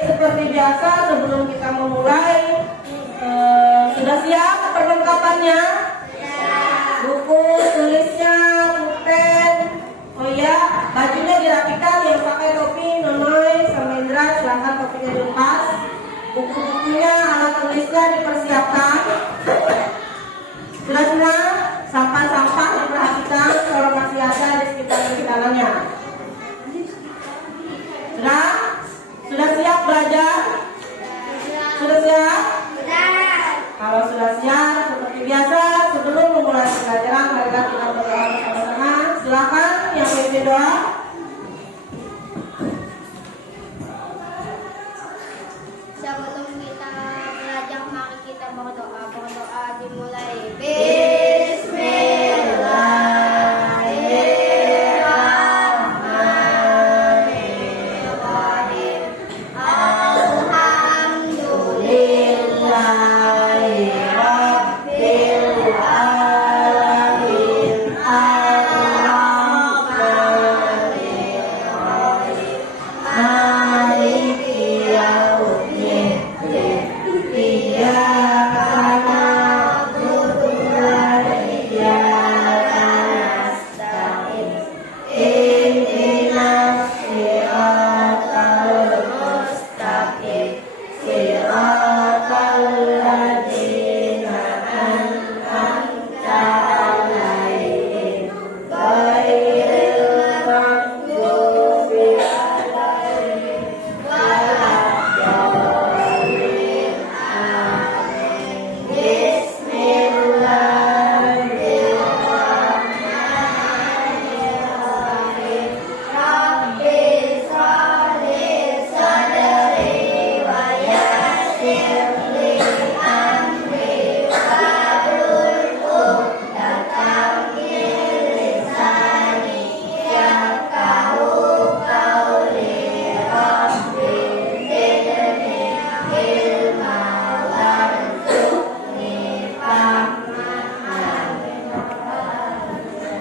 seperti biasa sebelum kita memulai, sudah siap perlengkapannya? Buku tulisnya, pulpen. Oh iya, bajunya dirapikan. Yang pakai topi Nonoy sama Indra, silahkan topinya dilepas. Buku-bukunya, alat tulisnya dipersiapkan. Sudah sampah-sampah diperhatikan kalau masih ada di sekitar jalannya. Sudah siap belajar? Sudah siap? Kalau sudah siap, seperti biasa sebelum memulai pelajaran, marilah kita berdoa bersama-sama. Silakan yang memimpin doa. Sebelum kita belajar, mari kita berdoa. Berdoa dimulai.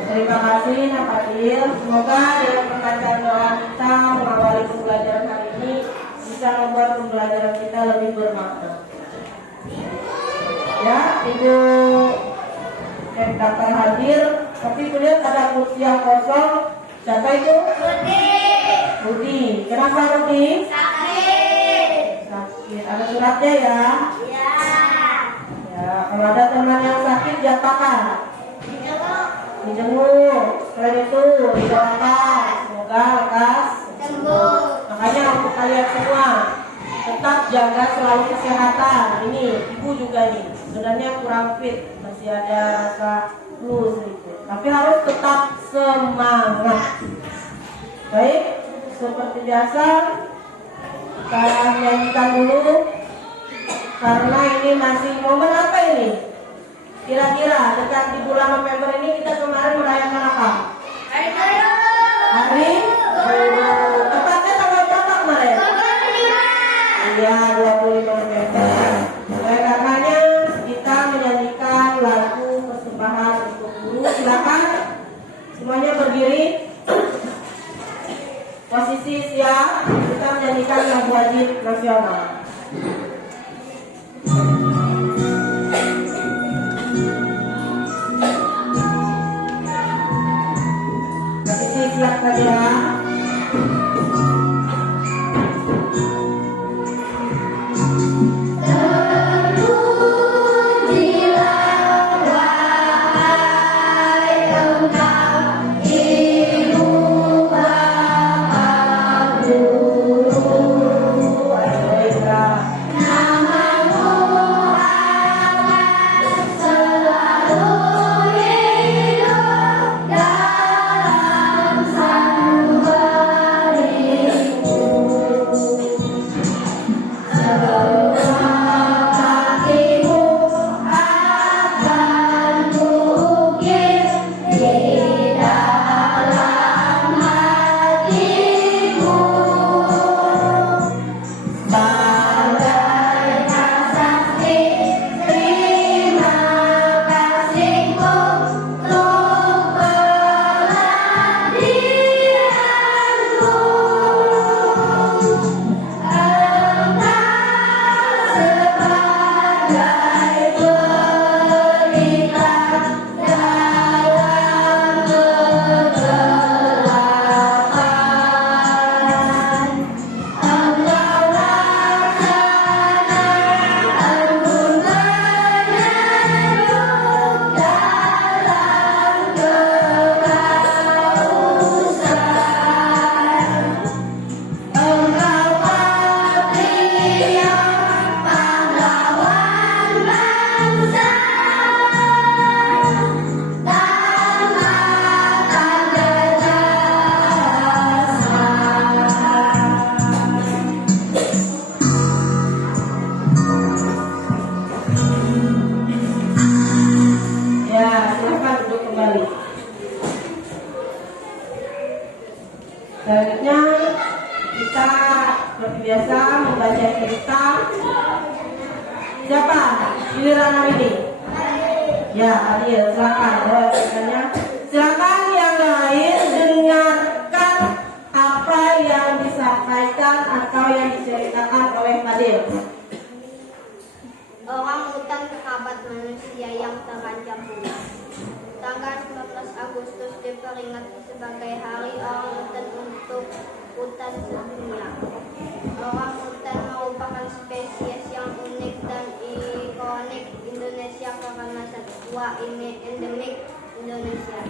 Terima kasih Nak Fadil. Semoga dengan pembacaan doa kita mengawali pembelajaran hari ini bisa membuat pembelajaran kita lebih bermakna. Ya, Ibu daftar hadir, tapi kulihat ada kursi yang kosong. Siapa itu? Budi. Kenapa Budi? Sakit. Ada suratnya ya? Ya, kalau ada teman yang sakit diapakan? Dijenguk. Selain itu didoakan semoga lekas sembuh. Makanya untuk kalian semua tetap jaga selalu kesehatan. Ini ibu juga nih sebenarnya kurang fit, masih ada rasa flu sedikit, tapi harus tetap semangat. Baik, seperti biasa kita nyanyikan dulu karena ini masih momen apa ini? Kira-kira dekat di bulan November ini kita kemarin merayakan apa? Hari Guru. Tepatnya tanggal berapa kemarin? Iya, 25 November. Oleh karenanya kita menyanyikan lagu persembahan untuk guru. Silakan semuanya berdiri. Posisi siap. Kita menyanyikan lagu wajib nasional. Siap saja. Selalu hidup dalam membaca cerita? Siapa? Giliran hari ini? Ya, Adil, silakan. Silakan yang lain dengarkan apa yang disampaikan atau yang diceritakan oleh Adil. Orang hutan kerabat manusia yang terancam punah. Tanggal 19 Agustus diperingati sebagai Hari Orang Hutan untuk hutan sedunia. Orang hutan merupakan spesies yang unik dan ikonik Indonesia karena satwa ini endemik Indonesia.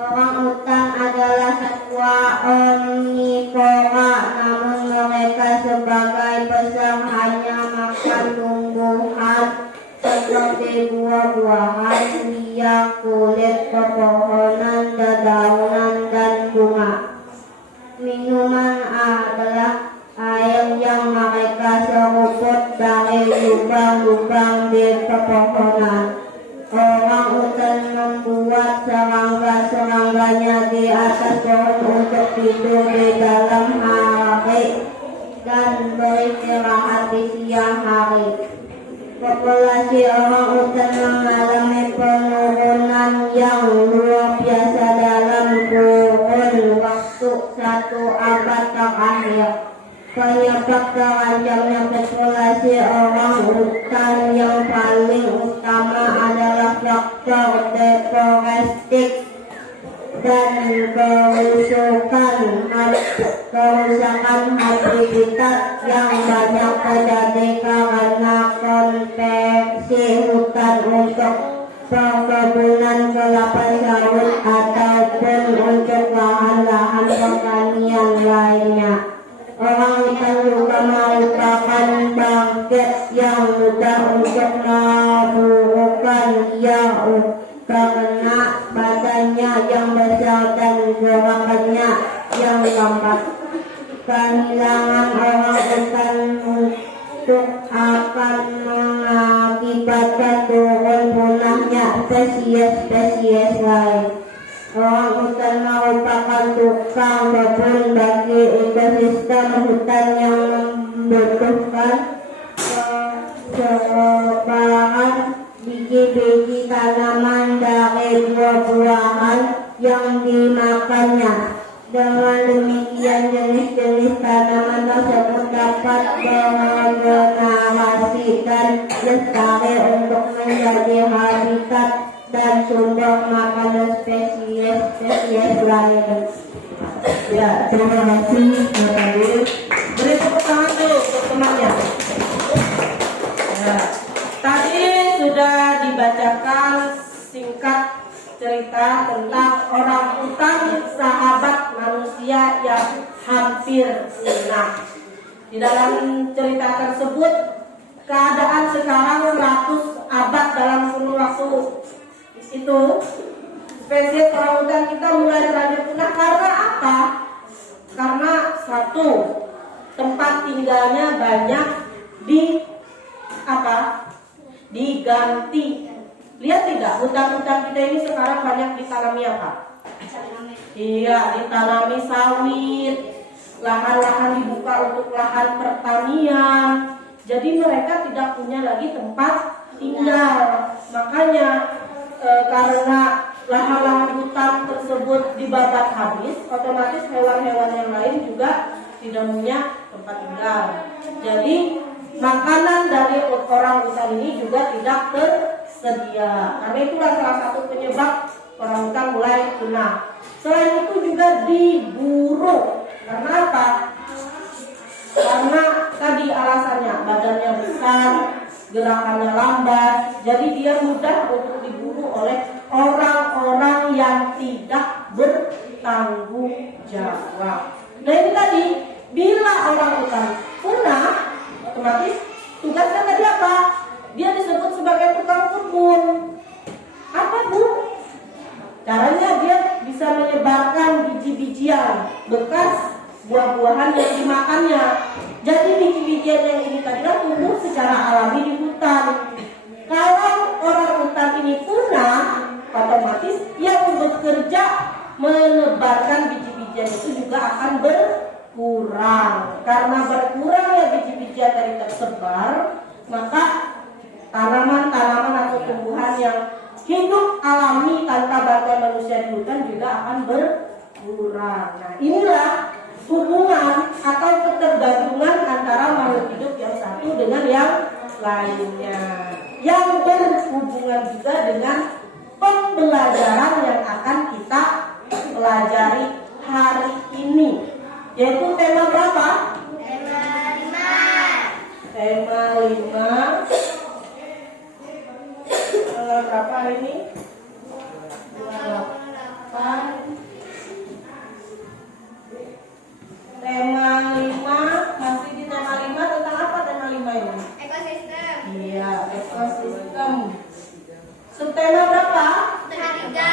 Orang hutan adalah satwa omnivora, namun mereka sebagai peserta hanya makan tumbuhan seperti buah-buahan, liang, kulit pepohonan, dedaunan, dan bunga. Minuman adalah air yang mereka seruput dari lubang-lubang di pepohonan. Orang hutan membuat serangga-serangganya di atas pohon untuk tidur di dalam hari dan beristirahat di siang hari. Populasi orang hutan mengalami penurunan yang luar biasa dalam kurun waktu 1 abad terakhir. Penyebab terancamnya populasi orang hutan yang paling utama adalah faktor deforestik dan kerusakan habitat yang banyak terjadi karena konversi hutan untuk perkebunan kelapa sawit ataupun untuk lahan-lahan pertanian lainnya. Orang hutan juga merupakan bangkit yang mudah untuk memburukan liar karena badannya yang besar dan gerakannya yang lambat. Kehilangan orang hutan untuk akan mengakibatkan turun punahnya spesies-spesies lain. Orang hutan merupakan tukang kebun bagi ekosistem hutan yang membutuhkan sebaran biji-biji tanaman dari buah-buahan yang dimakannya. Dengan demikian jenis-jenis tanaman tersebut dapat beregenerasi dan lestari untuk menjadi habitat dan sumber makanan spesies lain. Ya, terima kasih Mbak Adil. Beri tepuk tangan dulu untuk temannya. Ya, tadi sudah dibacakan singkat cerita tentang orang hutan sahabat manusia yang hampir punah. Di dalam cerita tersebut, keadaan sekarang 100 abad dalam kurun waktu itu, spesies orang hutan kita mulai terancam punah karena apa? Karena satu, tempat tinggalnya banyak diganti. Lihat tidak, hutan-hutan kita ini sekarang banyak ditanami apa? Iya, ditanami sawit, lahan-lahan dibuka untuk lahan pertanian. Jadi mereka tidak punya lagi tempat tinggal. Makanya karena lahan-lahan hutan tersebut dibabat habis, otomatis hewan-hewan yang lain juga tidak punya tempat tinggal. Jadi makanan dari orang hutan ini juga tidak tersedia. Karena itulah salah satu penyebab orang hutan mulai punah. Selain itu juga diburu. Karena apa? Karena tadi alasannya badannya besar, gerakannya lambat, jadi dia mudah untuk diburu oleh orang-orang yang tidak bertanggung jawab. Nah ini tadi, bila orang hutan punah, otomatis tugasnya tadi apa? Dia disebut sebagai tukang kebun. Apa Bu? Caranya dia bisa menyebarkan biji-bijian bekas buah-buahan yang dimakannya. Jadi biji-bijian yang ini tadilah tumbuh secara alami di hutan. Kalau orang hutan ini punah, otomatis yang bekerja menebarkan biji-bijian itu juga akan berkurang. Karena berkurang ya tersebar, maka tanaman-tanaman atau tumbuhan yang hidup alami tanpa bantuan manusia di hutan juga akan berkurang. Nah, inilah hubungan atau ketergantungan antara makhluk hidup yang satu dengan yang lainnya, yang berhubungan juga dengan pembelajaran yang akan kita pelajari hari ini, yaitu tema berapa? Tema 5. Berapa ini? 28. Tema 5, masih di tema 5. Tentang apa tema 5 ini? Ekosistem. Iya, ekosistem. Subtema berapa? Ketiga.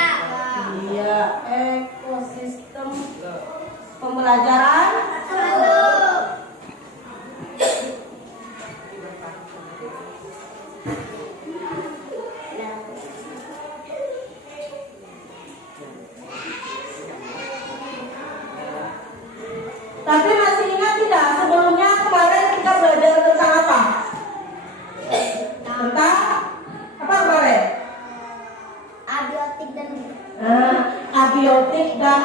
Iya, ekosistem. Pembelajaran 1. Tapi masih ingat tidak sebelumnya kemarin kita belajar tentang apa? Tentang apa kemarin? Abiotik dan Abiotik dan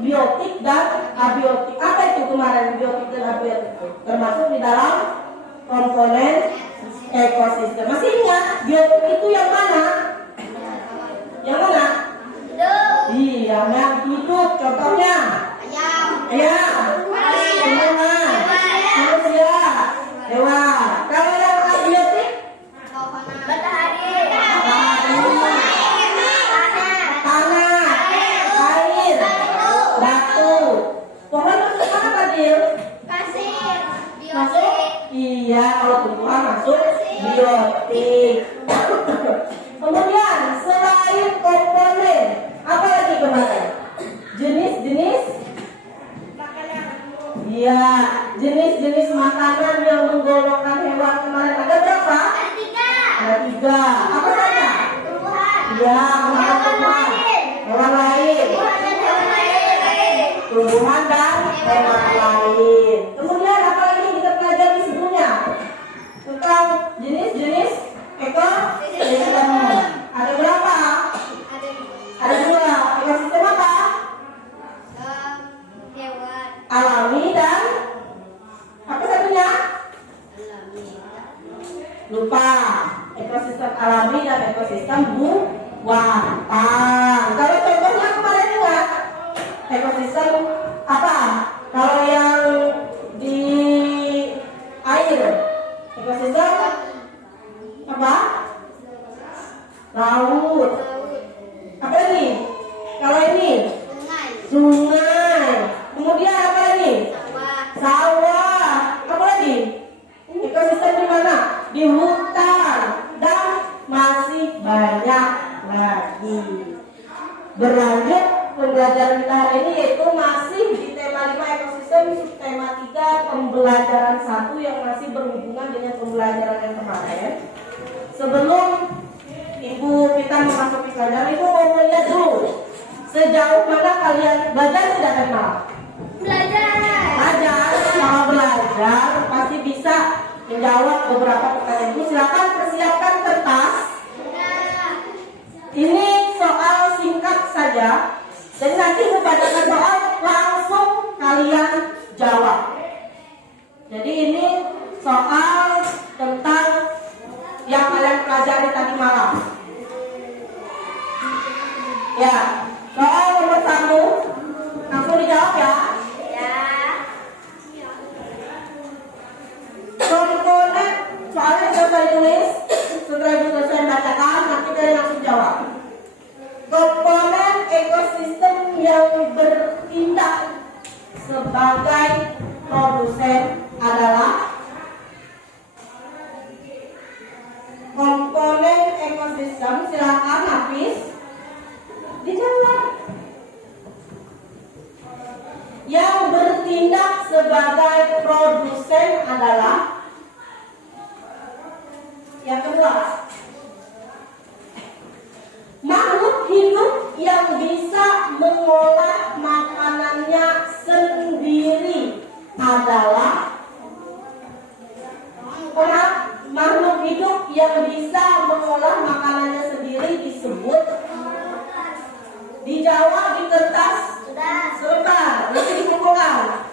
biotik dan abiotik. Apa itu kemarin biotik dan abiotik? Termasuk di dalam komponen ekosistem. Masih ingat biotik itu yang mana? Yang mana? Iya, yang hidup. Contohnya ayam. Tumbuhan, manusia, hewan. Kalau yang abiotik, Matahari. tanah, air, batu. Pohon masuk mana Fadil? Pasir. Masuk? Iya, kalau tumbuhan masuk biotik. Kemudian selain komponen, apa lagi kemarin? Jenis-jenis? Iya, jenis-jenis makanan yang menggolongkan hewan kemarin ada berapa? Ada 3. Apa saja? Iya, makanan tumbuhan. Hewan lain. Tumbuhan dan hewan lain. Kemudian apa lagi kita pelajari sebelumnya? Tentang jenis-jenis ekosistem. Ada berapa? Ada 2. Ekosistem apa? Alami dan apa satunya? Lupa. Ekosistem alami dan ekosistem buatan. Kalau contohnya kemarin ingat ekosistem apa? Kalau yang di air, ekosistem apa? Laut. Apa lagi? Kalau ini sungai. Kemudian apa lagi? Sawah. Apa lagi? Ekosistem di mana? Di hutan. Dan masih banyak lagi. Berlanjut pembelajaran kita hari ini yaitu masih di tema 5 ekosistem, subtema 3 pembelajaran 1 yang masih berhubungan dengan pembelajaran yang kemarin. Sebelum Ibu kita memasuki pelajaran, Ibu mau melihat dulu sejauh mana kalian belajar tidak tema? Belajar. Kalau belajar pasti bisa menjawab beberapa pertanyaan. Ibu silakan persiapkan kertas. Ini soal singkat saja. Jadi nanti Ibu bacakan soal langsung kalian jawab. Jadi ini soal tentang yang kalian pelajari tadi malam. Ya, soal nomor 1 langsung dijawab ya. Komponen soalnya sudah saya tulis. Setelah Ibu selesai bacakan, nanti kalian langsung jawab. Komponen ekosistem yang bertindak sebagai produsen adalah komponen ekosistem. Silakan Hafiz dijawab. Yang bertindak sebagai produsen adalah yang kedua, makhluk hidup yang bisa mengolah makanannya sendiri adalah yang bisa mengolah makanannya sendiri disebut? Dijawab di kertas selembar, nanti dikumpulkan.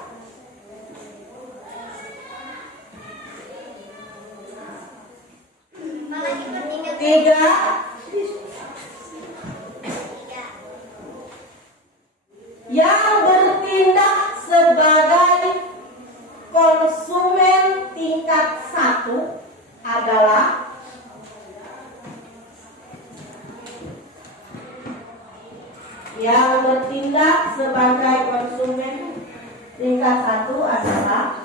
Tiga. Yang bertindak sebagai konsumen tingkat 1 adalah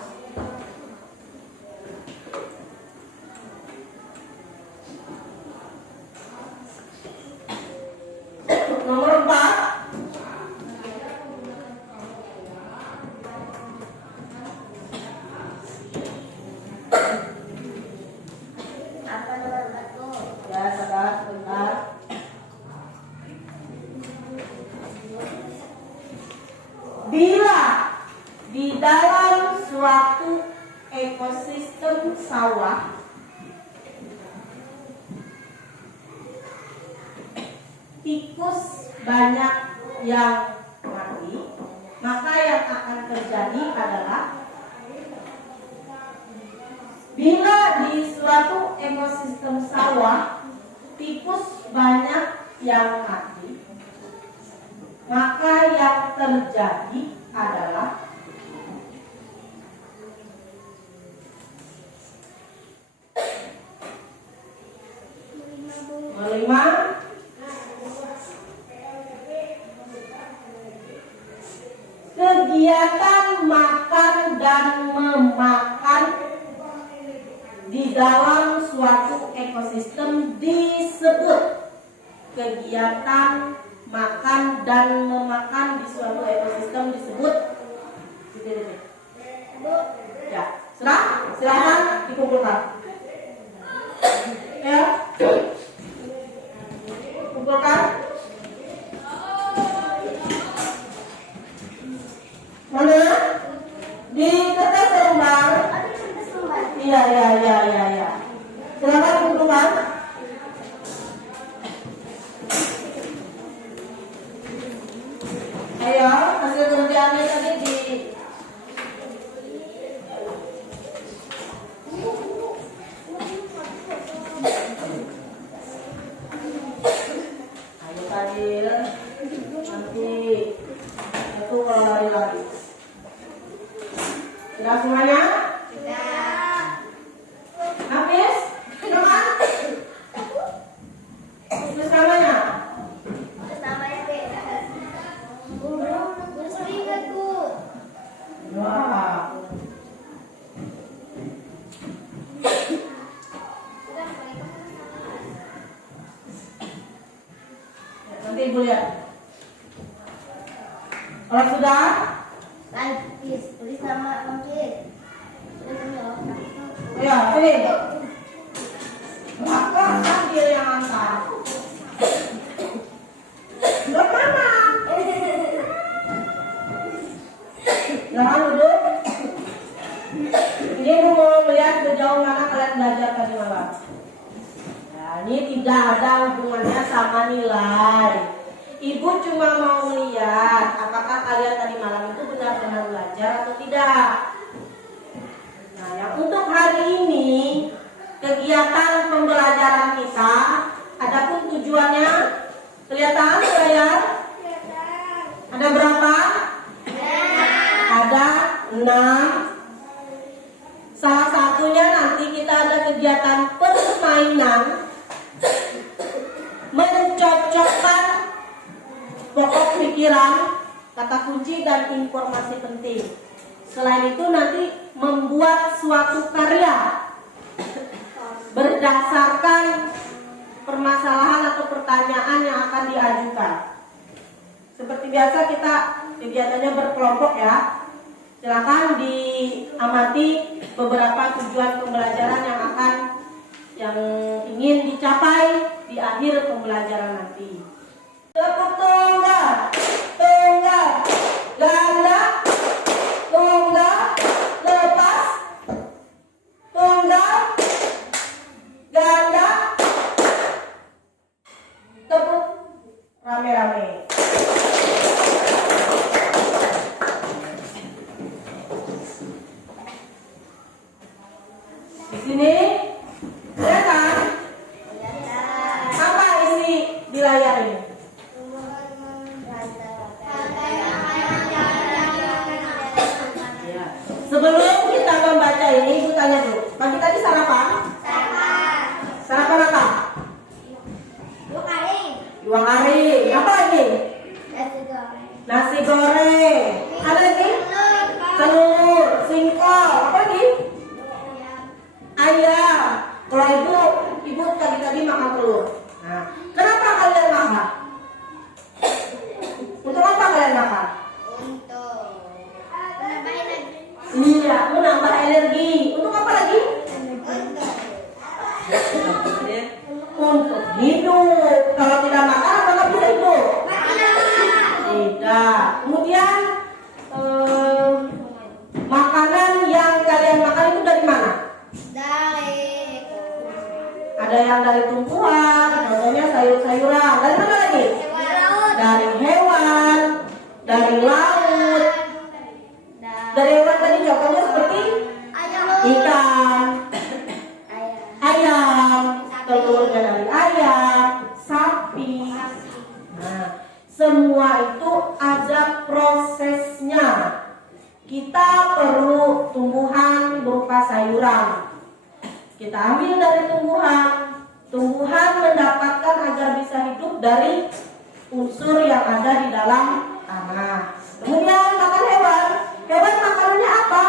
nomor 4. Apa nomor 4? Ya, sabar, sebentar. Bila di dalam suatu ekosistem sawah tikus banyak yang mati, maka yang akan terjadi adalah bila di suatu ekosistem sawah tikus banyak yang mati, maka yang terjadi adalah kelima, kegiatan makan dan memakan di dalam suatu ekosistem disebut. Kegiatan makan dan memakan di suatu ekosistem disebut. Ya, silakan dikumpulkan. Ya, kumpulkan. Mana? Di kertas lembar. Iya. Silakan kumpulkan. Ayo, hasil kerjaannya tadi di ayo Fadil, nanti itu kalau lari-lari. Sudah semuanya? Habis? Teman? Terus namanya? Wah. Nanti ibu lihat. Kalau sudah, tulis nama mungkin. ya pilih. Maka sambil yang antar. Bagaimana? Jangan duduk. Ini ibu mau melihat sejauh mana kalian belajar tadi malam. Nah, ini tidak ada hubungannya sama nilai. Ibu cuma mau melihat apakah kalian tadi malam itu benar-benar belajar atau tidak. Nah, yang untuk hari ini kegiatan pembelajaran kita, adapun tujuannya kelihatan layar? Ada berapa? Ada 6. Salah satunya nanti kita ada kegiatan permainan mencocokkan pokok pikiran, kata kunci dan informasi penting. Selain itu nanti membuat suatu karya berdasarkan permasalahan atau pertanyaan yang akan diajukan. Seperti biasa kita kegiatannya berkelompok ya. Silakan diamati beberapa tujuan pembelajaran yang ingin dicapai di akhir pembelajaran nanti. Tepuk tunggal, tunggal, ganda, tunggal, lepas, tunggal, ganda. Di sini, ya kan? Apa isi di layar ini? Ya. Sebelum kita membaca ini, ibu tanya dulu. Pagi tadi sarapan? Sarapan apa? 2 hari. Apa lagi? Nasi goreng. Ada lagi? Telur, singkong. Apa lagi? Ayam. Kalau ibu tadi makan telur. Nah, kenapa kalian makan? Untuk apa kalian makan? Iya, menambah energi. Untuk apa lagi? Untuk hidup. Kalau tidak makan, apakah bisa hidup? Tidak. Kemudian makanan yang kalian makan itu dari mana? Ada yang dari tumbuhan, contohnya sayur-sayuran. Dari mana lagi? Dari hewan, dari laut. Dari hewan tadi contohnya seperti ikan, ayam, telurnya dari ayam, sapi. Nah, semua itu ada prosesnya. Kita perlu tumbuhan berupa sayuran. Kita ambil dari tumbuhan. Tumbuhan mendapatkan agar bisa hidup dari unsur yang ada di dalam tanah. Kemudian makan hewan. Hewan makanannya apa?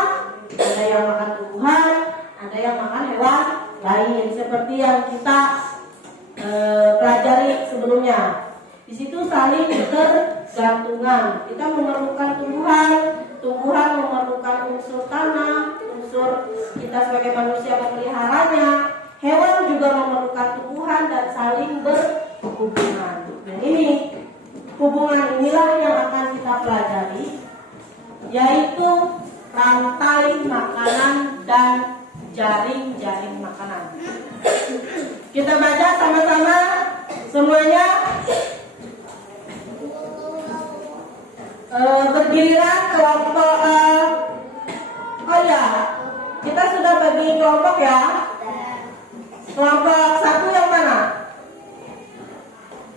Ada yang makan tumbuhan, ada yang makan hewan lain. Seperti yang kita pelajari sebelumnya. Di situ saling bergantungan. Kita memerlukan tumbuhan, tumbuhan memerlukan unsur tanah, unsur kita sebagai manusia memeliharanya. Hewan juga memerlukan tumbuhan dan saling berhubungan. Dan ini hubungan inilah yang akan kita pelajari, yaitu rantai makanan dan jaring-jaring makanan. Kita baca sama-sama semuanya. Bergiliran kelompok. Oh ya, kita sudah bagi kelompok ya. Kelompok 1 yang mana?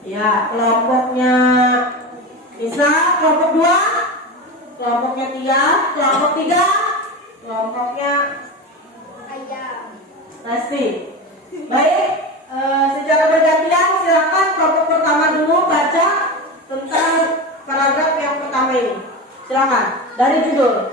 Ya, kelompoknya Nisa. Kelompok 2, kelompoknya Tia. Kelompok 3, kelompoknya Nasi. Baik, secara bergantian silakan kelompok pertama dulu baca tentang paragraf yang pertama ini. Silakan dari judul.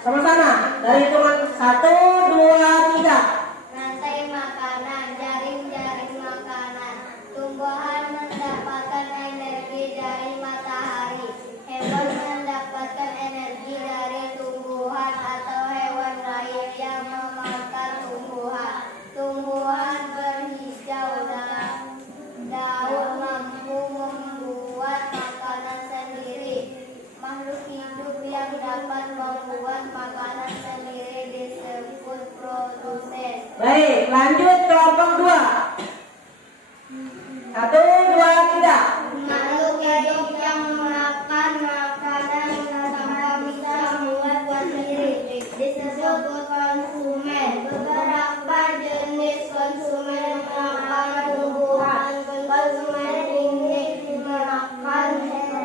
Sama-sama dari hitungan 1, 2, 3. Rantai makanan, jaring-jaring makanan. Tumbuhan mendapatkan energi dari matahari. Hewan mendapatkan energi dari tumbuhan atau hewan lain yang memakan tumbuhan. Tumbuhan berhijau dan daun mampu membuat makanan sendiri. Makhluk hidup yang dapat membuat makanan sendiri disebut produsen. Baik, lanjut kelompok 2. 1, 2, 3. Makhluk hidup yang makan makanan tanpa bisa membuat sendiri disebut konsumen. Beberapa jenis konsumen makan tumbuhan. Konsumen ini makan hewan.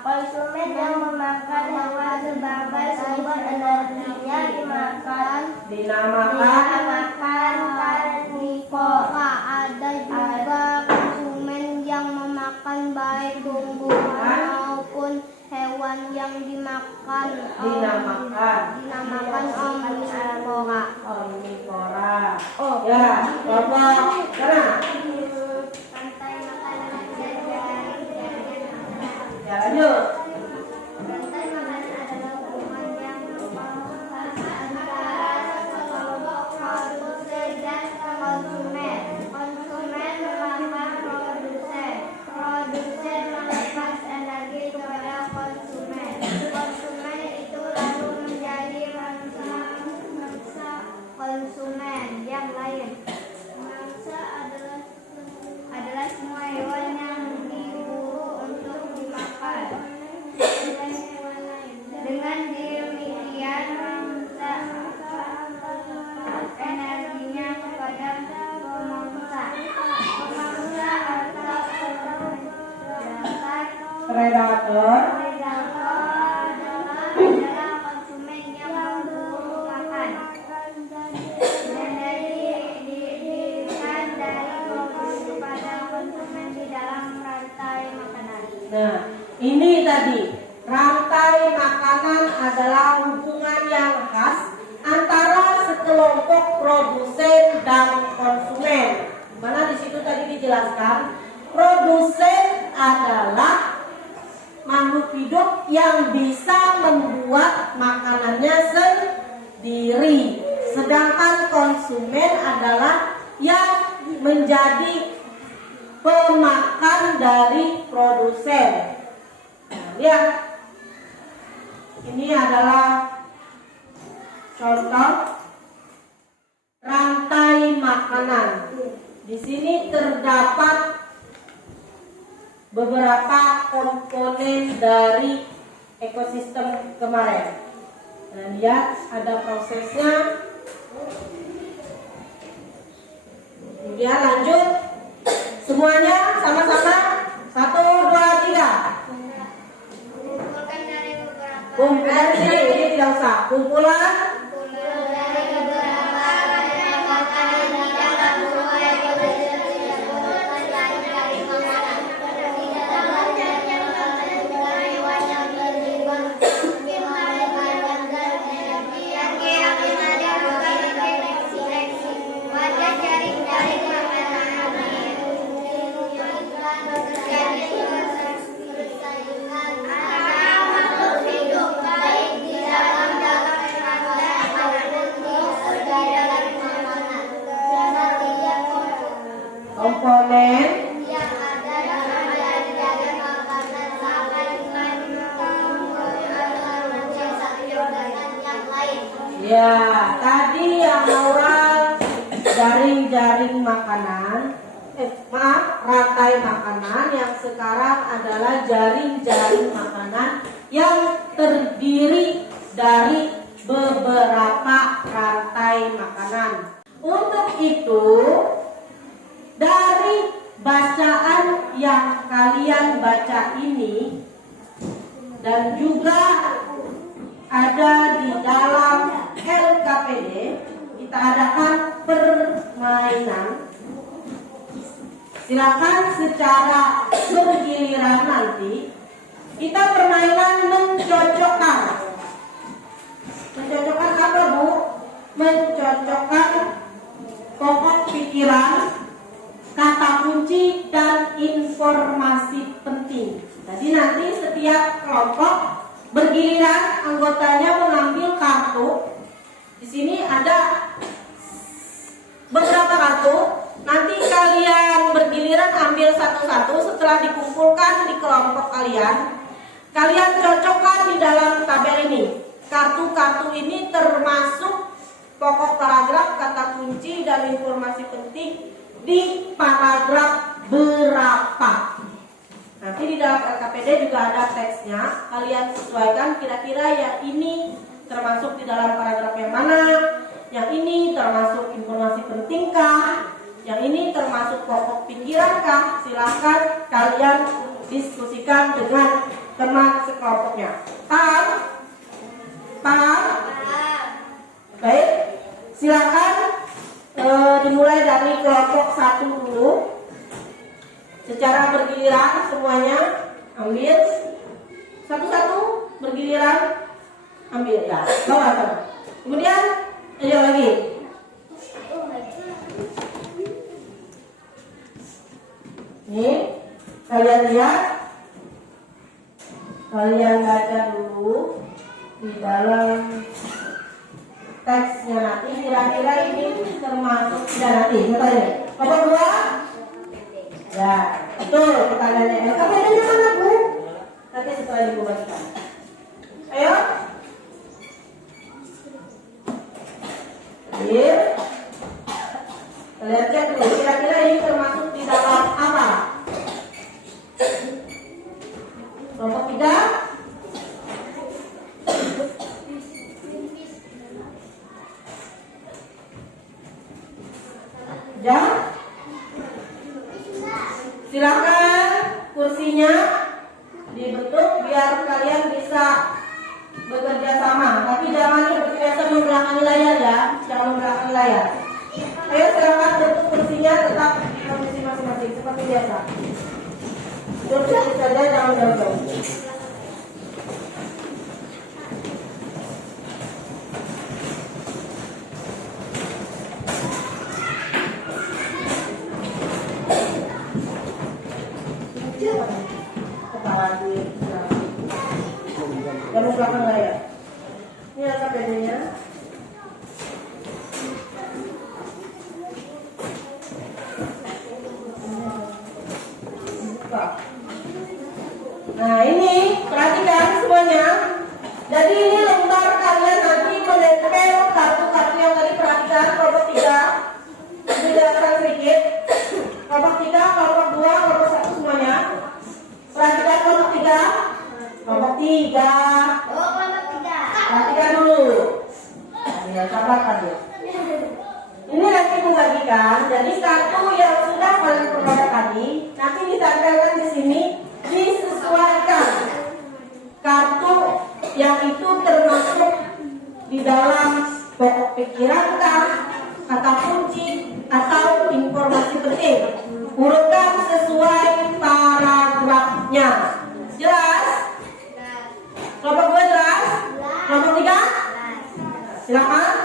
Konsumen yang memakan hewan sebagai sumber energinya dinamakan karnivora. Ada juga konsumen yang memakan baik tumbuhan maupun hewan yang dimakan dinamakan omnivora. Omnivora. Oh ya, kelompok sana. Rantai makanan jaring. Ya, lanjut. Rantai makanan adalah hubungan yang antara kelompok produsen dan konsumen. Konsumen memakan produsen. Produsen melepas energi kepada konsumen. Konsumen itu lalu menjadi mangsa konsumen yang lain. Mangsa adalah semua hewan yang diburu untuk dimakan. Dengan demikian predator adalah konsumen yang memburu makan dan didirikan dari produksi pada konsumen di dalam rantai makanan. Nah, ini tadi rantai makanan adalah hubungan yang khas antara sekelompok produsen dan konsumen. Mana di situ tadi dijelaskan, produsen adalah makhluk hidup yang bisa membuat makanannya sendiri, sedangkan konsumen adalah yang menjadi pemakan dari produsen. Nah, lihat, ini adalah contoh rantai makanan. Di sini terdapat beberapa komponen dari ekosistem kemarin. Nah, lihat ada prosesnya. Kemudian lanjut. Semuanya sama-sama. 1, 2, 3. Kumpulkan dari beberapa Kumpulan ini tidak usah. Kumpulan dari beberapa makanan di dalam sebuah ekosistem dikumpulkan dari makanan. Di dalam hewan yang berkonsumsi menghasilkan zat energi yang ada pada seleksi pada jaring-jaring makanan terjadi proses persaingan antara makhluk hidup baik di dalam rantai maupun di dalam makanan. Setiap komponen yang ada dalam jaring makanan sama dengan satu dengan yang lain. ya tadi yang awal jaring-jaring makanan. Rantai makanan, yang sekarang adalah jaring-jaring makanan yang terdiri dari beberapa rantai makanan. Untuk itu, dari bacaan yang kalian baca ini dan juga ada di dalam LKPD, kita adakan permainan. Silakan secara bergiliran nanti kita permainan mencocokkan. Mencocokkan apa, Bu? Mencocokkan pokok pikiran, kata kunci, dan informasi penting. Jadi nanti setiap kelompok bergiliran, anggotanya mengambil kartu. Di sini ada beberapa kartu. Nanti kalian bergiliran ambil satu-satu. Setelah dikumpulkan di kelompok kalian, kalian cocokkan di dalam tabel ini. Kartu-kartu ini termasuk pokok paragraf, kata kunci, dan informasi penting di paragraf berapa. Nanti di dalam LKPD juga ada teksnya. Kalian sesuaikan kira-kira yang ini termasuk di dalam paragraf yang mana, yang ini termasuk informasi pentingkah, yang ini termasuk pokok pikirankah. Silahkan kalian diskusikan dengan teman sekelompoknya. Paham? Paham? Baik, silakan dimulai dari kelompok 1 dulu. Secara bergiliran semuanya ambil satu-satu, bergiliran ambil ya. Bawa. Kemudian ayo lagi. Nih, kalian lihat, kalian baca dulu di dalam teksnya nanti. Kira-kira ini termasuk tidak nanti. Katanya, apa dua? Ya, betul pertanyaannya. LKPD-nya mana, Bu? Nanti setelah dibuatkan. Ayo. Ambil. Kalian cek dulu, kira-kira ini termasuk di dalam apa? Kelompok 3. Ya. Silakan kursinya dibentuk biar kalian bisa bekerja sama. Tapi jangan seperti biasa membelakangi layar ya, jangan membelakangi layar. Ayo silakan duduk kursinya tetap di posisi masing-masing seperti biasa. Duduk saja, jangan jauh-jauh. Jangan belakang layar. Ini angkat pedenya. Nah ini perhatikan semuanya. Jadi ini lembar kalian nanti menempel kartu-kartu yang tadi perhatikan kelompok 3. Ini datang sedikit. Kelompok 3, kelompok 2, kelompok 1 semuanya. Perhatikan kelompok 3. Kelompok 3. Oh, kelompok 3. Perhatikan dulu. Ya, sabarkan ya. Ini nanti membagikan. Jadi kartu yang sudah kalian peroleh tadi nanti ditempelkan di sini, disesuaikan. Kartu yang itu termasuk di dalam pokok pikiran kata kunci atau informasi penting. Urutkan sesuai paragrafnya. Jelas? Kelompok 2 jelas? Kelompok 3? Silakan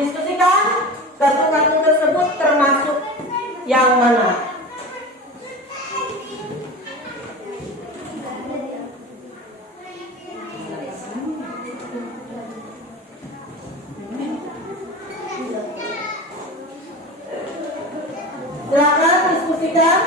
diskusikan kartu-kartu tersebut termasuk yang mana. Silakan diskusikan.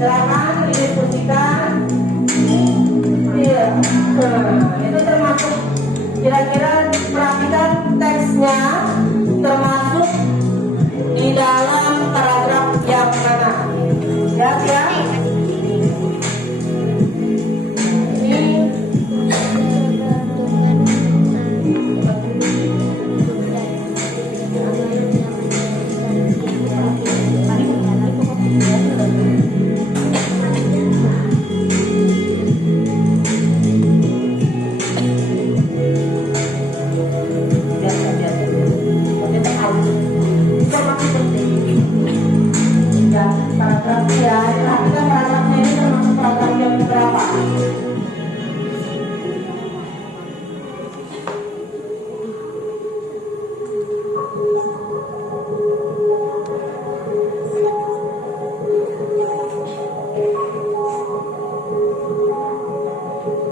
Silakan didiskusikan. Iya. Itu termasuk kira-kira perhatikan teksnya termasuk di dalam paragraf yang mana. Ya, ya.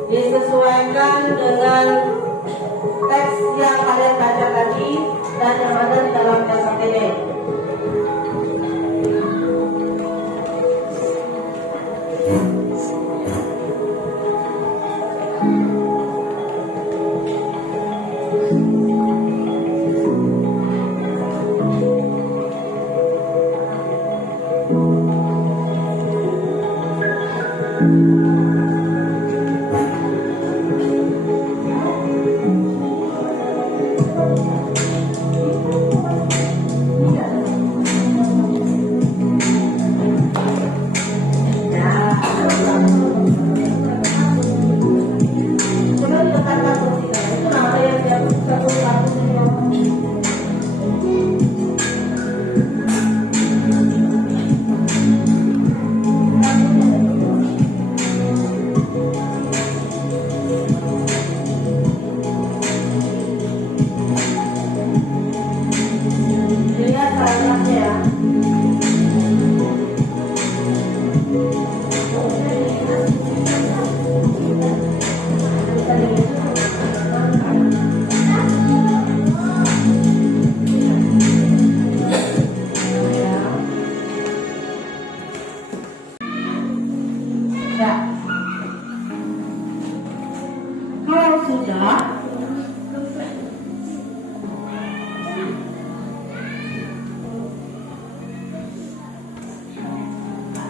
Ini disesuaikan dengan teks yang kalian baca tadi dan yang ada di dalam dasar ini.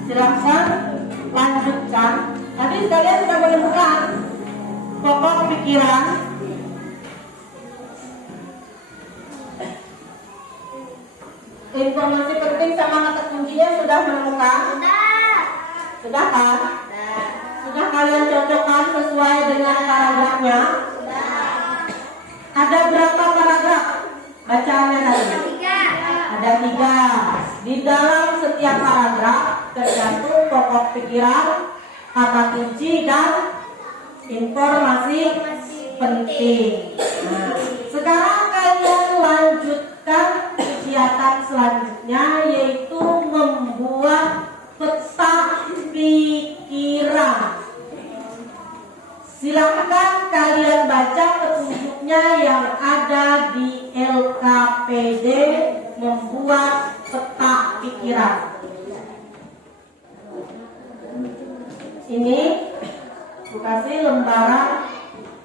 Silahkan lanjutkan. Tadi kalian sudah menemukan pokok pikiran. Informasi penting sama kata kuncinya sudah menemukan? Sudah kan? Sudah kalian cocokkan sesuai dengan paragrafnya? Ada berapa paragraf bacaannya tadi? Ada 3. Di dalam setiap paragraf tercantum pokok pikiran, kata kunci, dan informasi penting. Nah, sekarang kalian lanjutkan kegiatan selanjutnya, yaitu membuat peta pikiran. Silahkan kalian baca petunjuknya yang ada di LKPD membuat peta pikiran. Ini kasih lembaran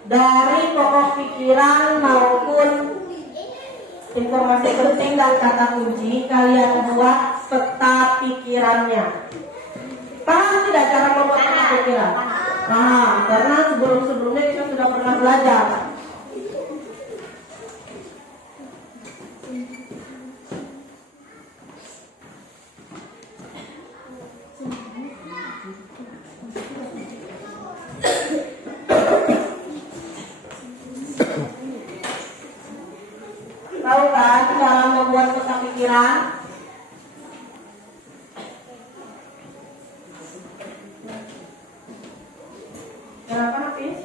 dari pokok pikiran maupun informasi penting dan kata kunci. Kalian buat peta pikirannya. Paham tidak cara membuat peta pikiran? Paham, karena sebelumnya kita sudah pernah belajar. Tahu kan cara membuat peta pikiran? Kenapa Hafiz?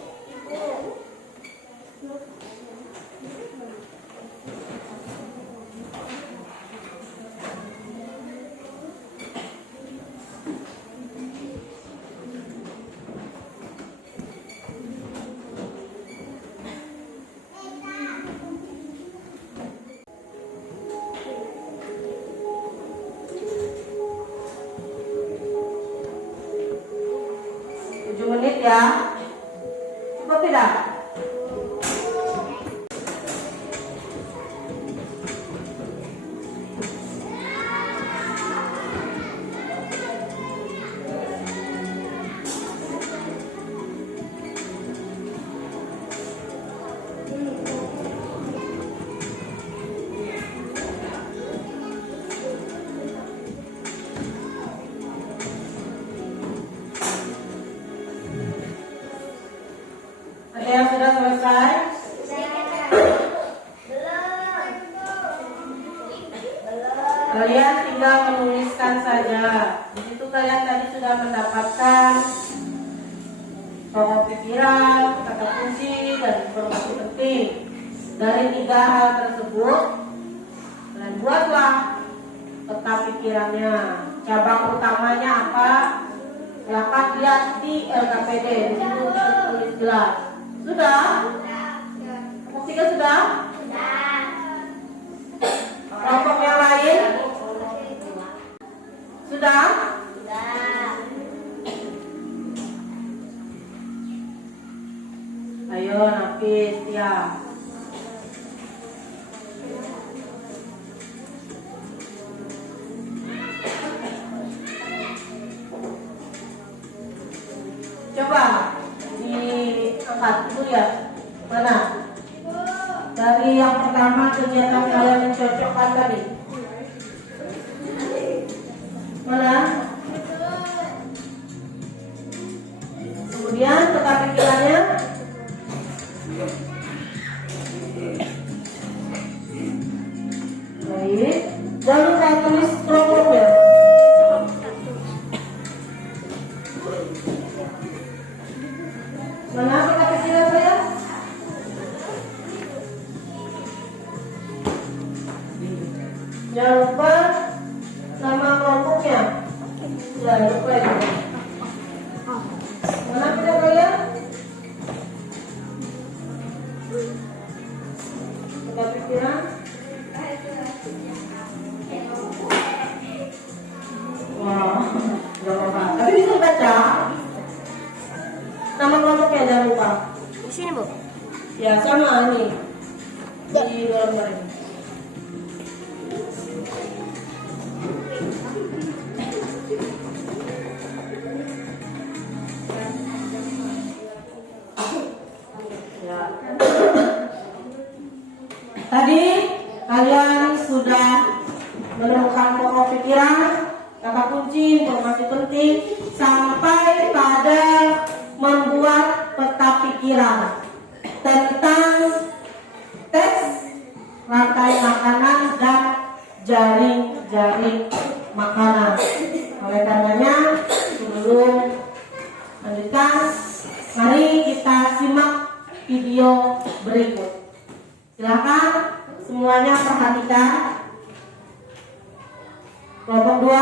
Menit ya, cukup tidak? Ada yang sudah selesai? Kalian tinggal menuliskan saja. Di situ kalian tadi sudah mendapatkan pokok pikiran, kata kunci, dan informasi penting. Dari 3 hal tersebut, kalian buatlah peta pikirannya. Cabang utamanya apa? Silahkan lihat di LKPD. Di situ tertulis jelas. Sudah? Kelompok 3 sudah? Kelompok yang lain? Sudah? Ayo Nafis, ya. Coba diangkat, ibu lihat mana? Dari yang pertama kegiatan kalian mencocokkan tadi. Mana? Kemudian peta pikirannya. Baik. Lalu saya tulis kelompoknya. Mana peta pikiran saya? Jangan lupa nama kelompoknya. Jangan lupa ya. Mana peta kalian? Peta pikiran. Wah, gak apa-apa. Tapi bisa baca. Nama kelompoknya jangan lupa. Di sini, Bu. Ya sama nih. Di lembar ini. pokok pikiran, kata kunci, informasi penting, sampai pada membuat peta pikiran tentang teks rantai makanan dan jaring-jaring makanan. Oleh karenanya, sebelum lanjutkan, mari kita simak video berikut. Silakan semuanya perhatikan. Kelompok 2.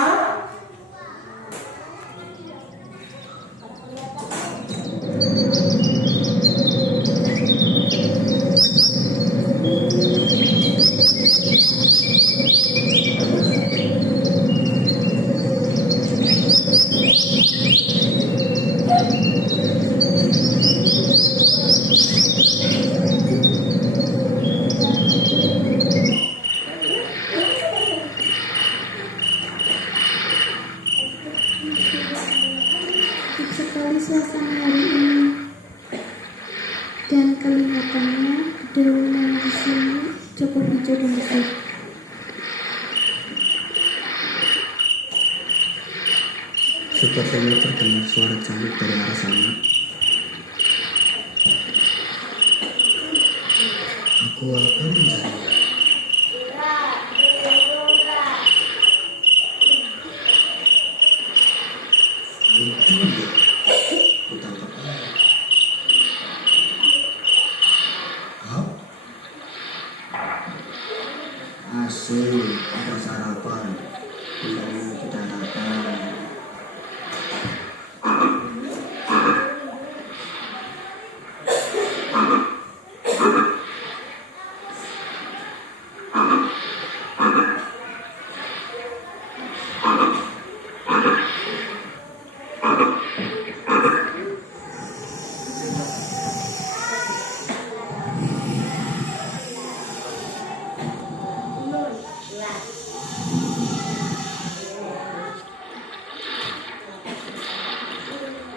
Sekali suasana hari ini dan kelihatannya dedaunan di sini cukup hijau dan bersih. Sepertinya terdengar suara cambuk dari arah sana. Aku akan mencari. Itu dia. Kutangkap aja. Hah? Asik, ada sarapan. Bilangnya tidak datang.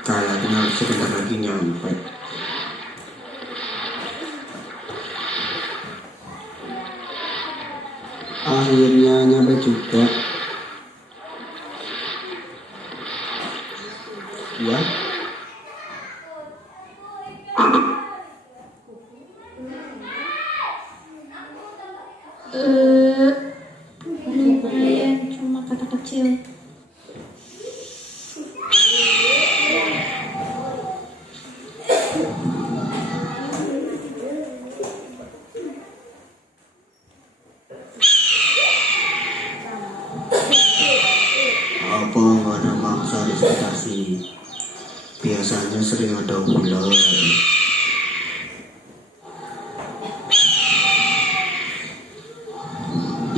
Kayaknya sebentar lagi nyampe. Akhirnya nyampe juga. Ya. Lumayan, cuma kata kecil. Apa nggak ada mangsa di sekitar sini? Biasanya sering ada ular.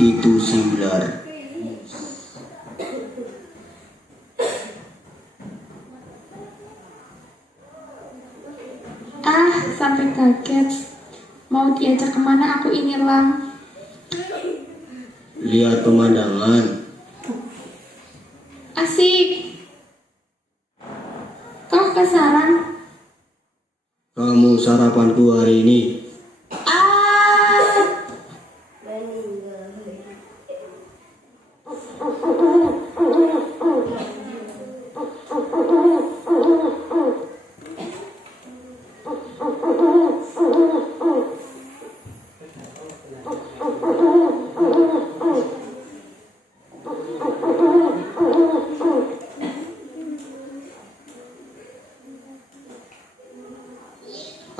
Itu si ular. Sampai kaget. Mau diajak kemana aku ini, Lang? Lihat pemandangan. Asik. Kau kesaran? Kamu sarapanku hari ini.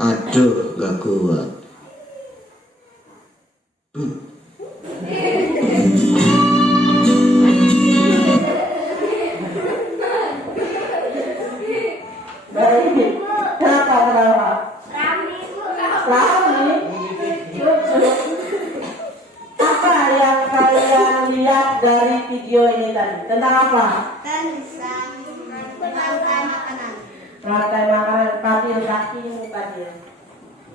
Aduh, gak kuat. Kenapa? Rami? Apa yang kalian lihat dari video ini tadi? Tentang apa? Rantai makanan, patil kakimu tadi ya?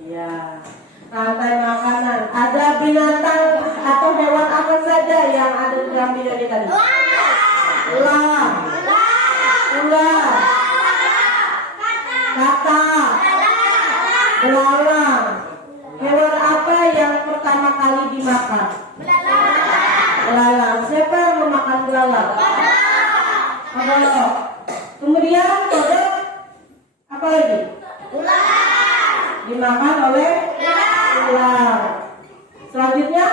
Iya. Rantai makanan. Ada binatang atau hewan apa saja yang ada di dalam video ini tadi? Ular. Ular. Katak. Belalang. Hewan apa yang pertama kali dimakan? Belalang. Siapa yang memakan belalang? Kodok. Kemudian kodok apa lagi? Dimakan oleh ular. Selanjutnya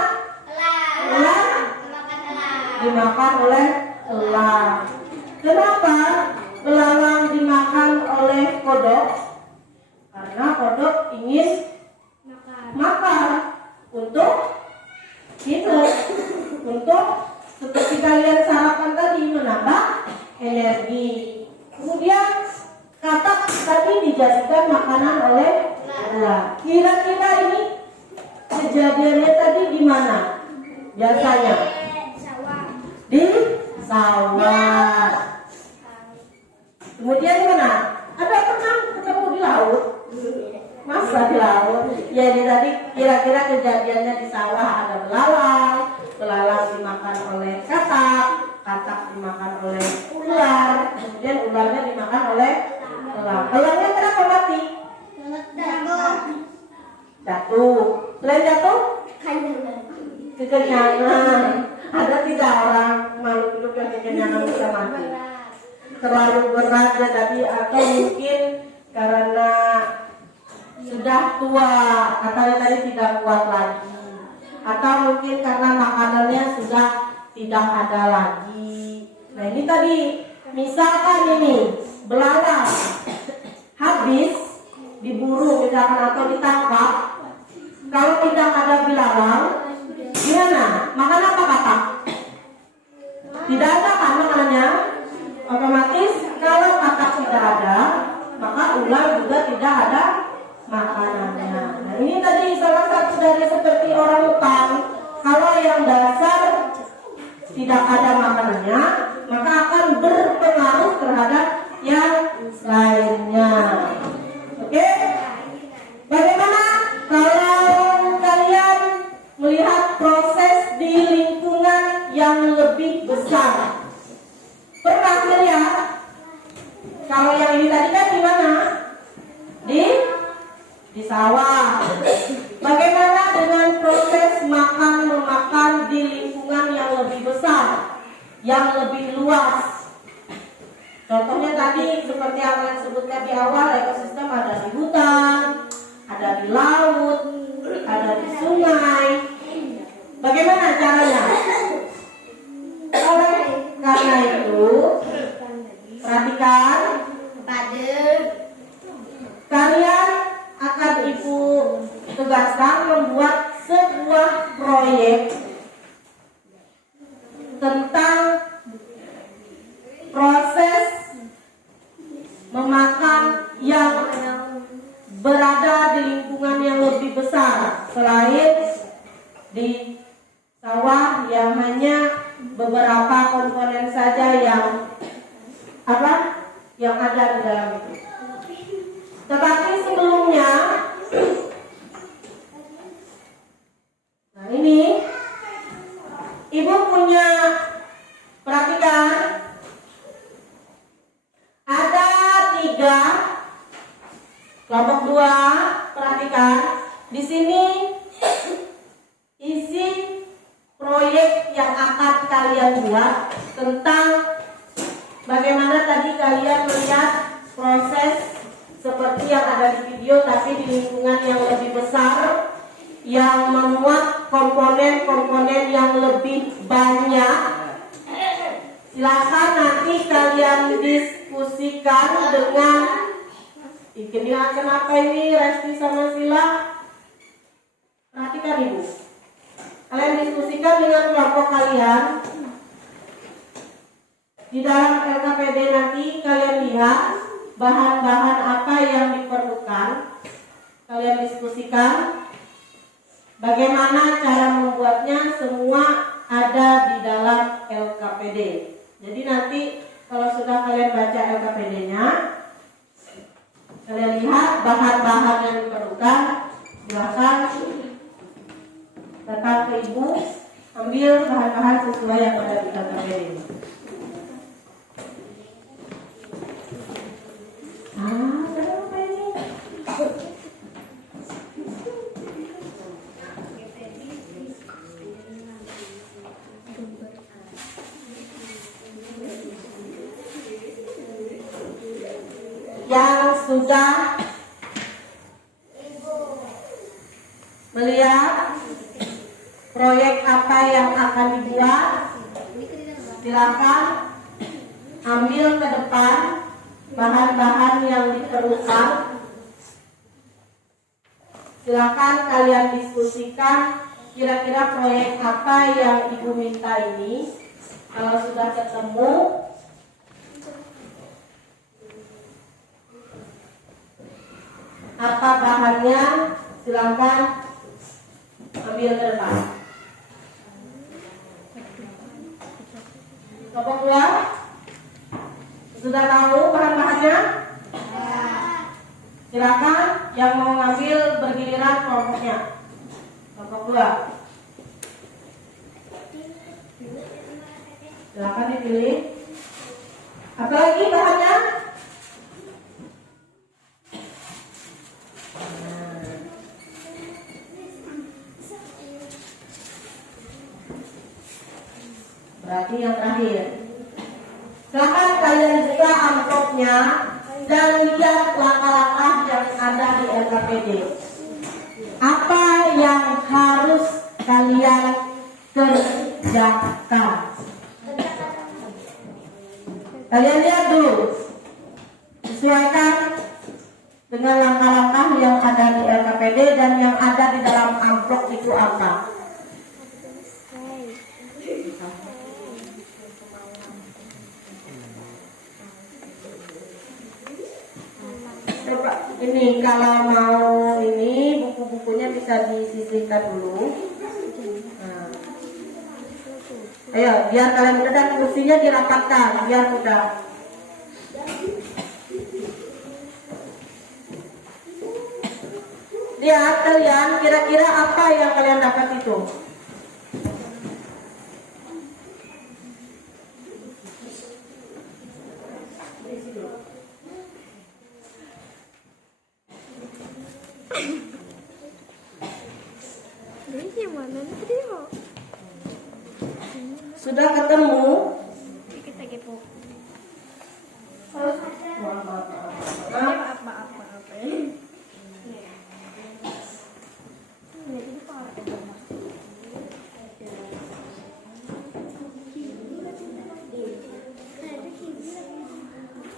ular dimakan oleh elang. Kenapa belalang dimakan oleh kodok? Karena kodok ingin makan untuk hidup, untuk seperti kalian sarapan tadi menambah energi. Kemudian katak tadi dijadikan makanan oleh ular. Kira-kira ini kejadiannya tadi di mana? Biasanya di sawah. Kemudian mana? Ada pernah ketemu di laut? Masa di laut? Ya ini tadi kira-kira kejadiannya di sawah. Ada belalang, belalang dimakan oleh katak, katak dimakan oleh ular, kemudian ularnya dimakan oleh elang. Elangnya kenapa mati? Jatuh. Selain jatuh? Kekenyangan. Ada tidak orang makhluk hidup yang kekenyangan bisa mati? Terlalu berat ya tadi, atau mungkin karena sudah tua, katanya tadi tidak kuat lagi, atau mungkin karena makanannya sudah tidak ada lagi. Nah ini tadi, misalkan ini belalang habis diburu misalkan atau ditangkap, kalau tidak ada belalang, gimana? Makan apa katak? Tidak ada kan makanannya? Otomatis kalau katak tidak ada, maka ular juga tidak ada makanannya. Nah ini tadi salah satu dari seperti orang hutan. Kalau yang dasar tidak ada makanannya, maka akan berpengaruh terhadap yang lainnya. Oke? Bagaimana kalau kalian melihat proses di lingkungan yang lebih besar? Pernah melihat? Kalau yang ini tadi kan di mana? Di sawah. Bagaimana dengan proses makan-memakan di lingkungan yang lebih besar, yang lebih luas? Contohnya tadi seperti yang kalian sebutkan di awal, ekosistem ada di hutan, ada di laut, ada di sungai. Bagaimana caranya? Karena itu, perhatikan, kalian akan Ibu tugaskan membuat sebuah proyek tentang proses memakan yang berada di lingkungan yang lebih besar selain di sawah yang hanya beberapa komponen saja yang ada di dalam itu. Tetapi sebelumnya, nah ini Ibu punya, perhatikan, ada 3 kelompok 2. Perhatikan di sini isi proyek yang akan kalian buat tentang bagaimana tadi kalian melihat proses seperti yang ada di video, tapi di lingkungan yang lebih besar, yang memuat komponen-komponen yang lebih banyak. Silakan nanti kalian diskusikan dengan kenapa ini Resti sama Sila. Perhatikan Ibu, kalian diskusikan dengan kelompok kalian. Di dalam LKPD nanti kalian lihat bahan-bahan apa yang diperlukan. Kalian diskusikan bagaimana cara membuatnya, semua ada di dalam LKPD. Jadi nanti kalau sudah kalian baca LKPD-nya, kalian lihat bahan-bahan yang diperlukan, silakan datang ke Ibu, ambil bahan-bahan sesuai yang ada di LKPD. Kenapa ini? yang sudah melihat proyek apa yang akan dibuat, silakan ambil ke depan bahan-bahan yang diperlukan. Silakan kalian diskusikan kira-kira proyek apa yang Ibu minta ini. Kalau sudah ketemu, apa bahannya, silakan ambil ke depan. Kelompok 2 sudah tahu bahan-bahannya? Silakan yang mau ngambil bergiliran kelompoknya. Kelompok 2. Silakan dipilih. Apa lagi bahannya? Berarti yang terakhir. Silakan kalian buka amplopnya dan lihat langkah-langkah yang ada di LKPD. Apa yang harus kalian kerjakan? Kalian lihat dulu, sesuaikan dengan langkah-langkah yang ada di LKPD dan yang ada di dalam amplop itu apa. Coba ini kalau mau ini buku-bukunya bisa disisihkan dulu. Nah. Ayo, biar kalian mudah dan kursinya dirapatkan, biar mudah. Lihat kalian, kira-kira apa yang kalian dapat itu? Sudah ketemu?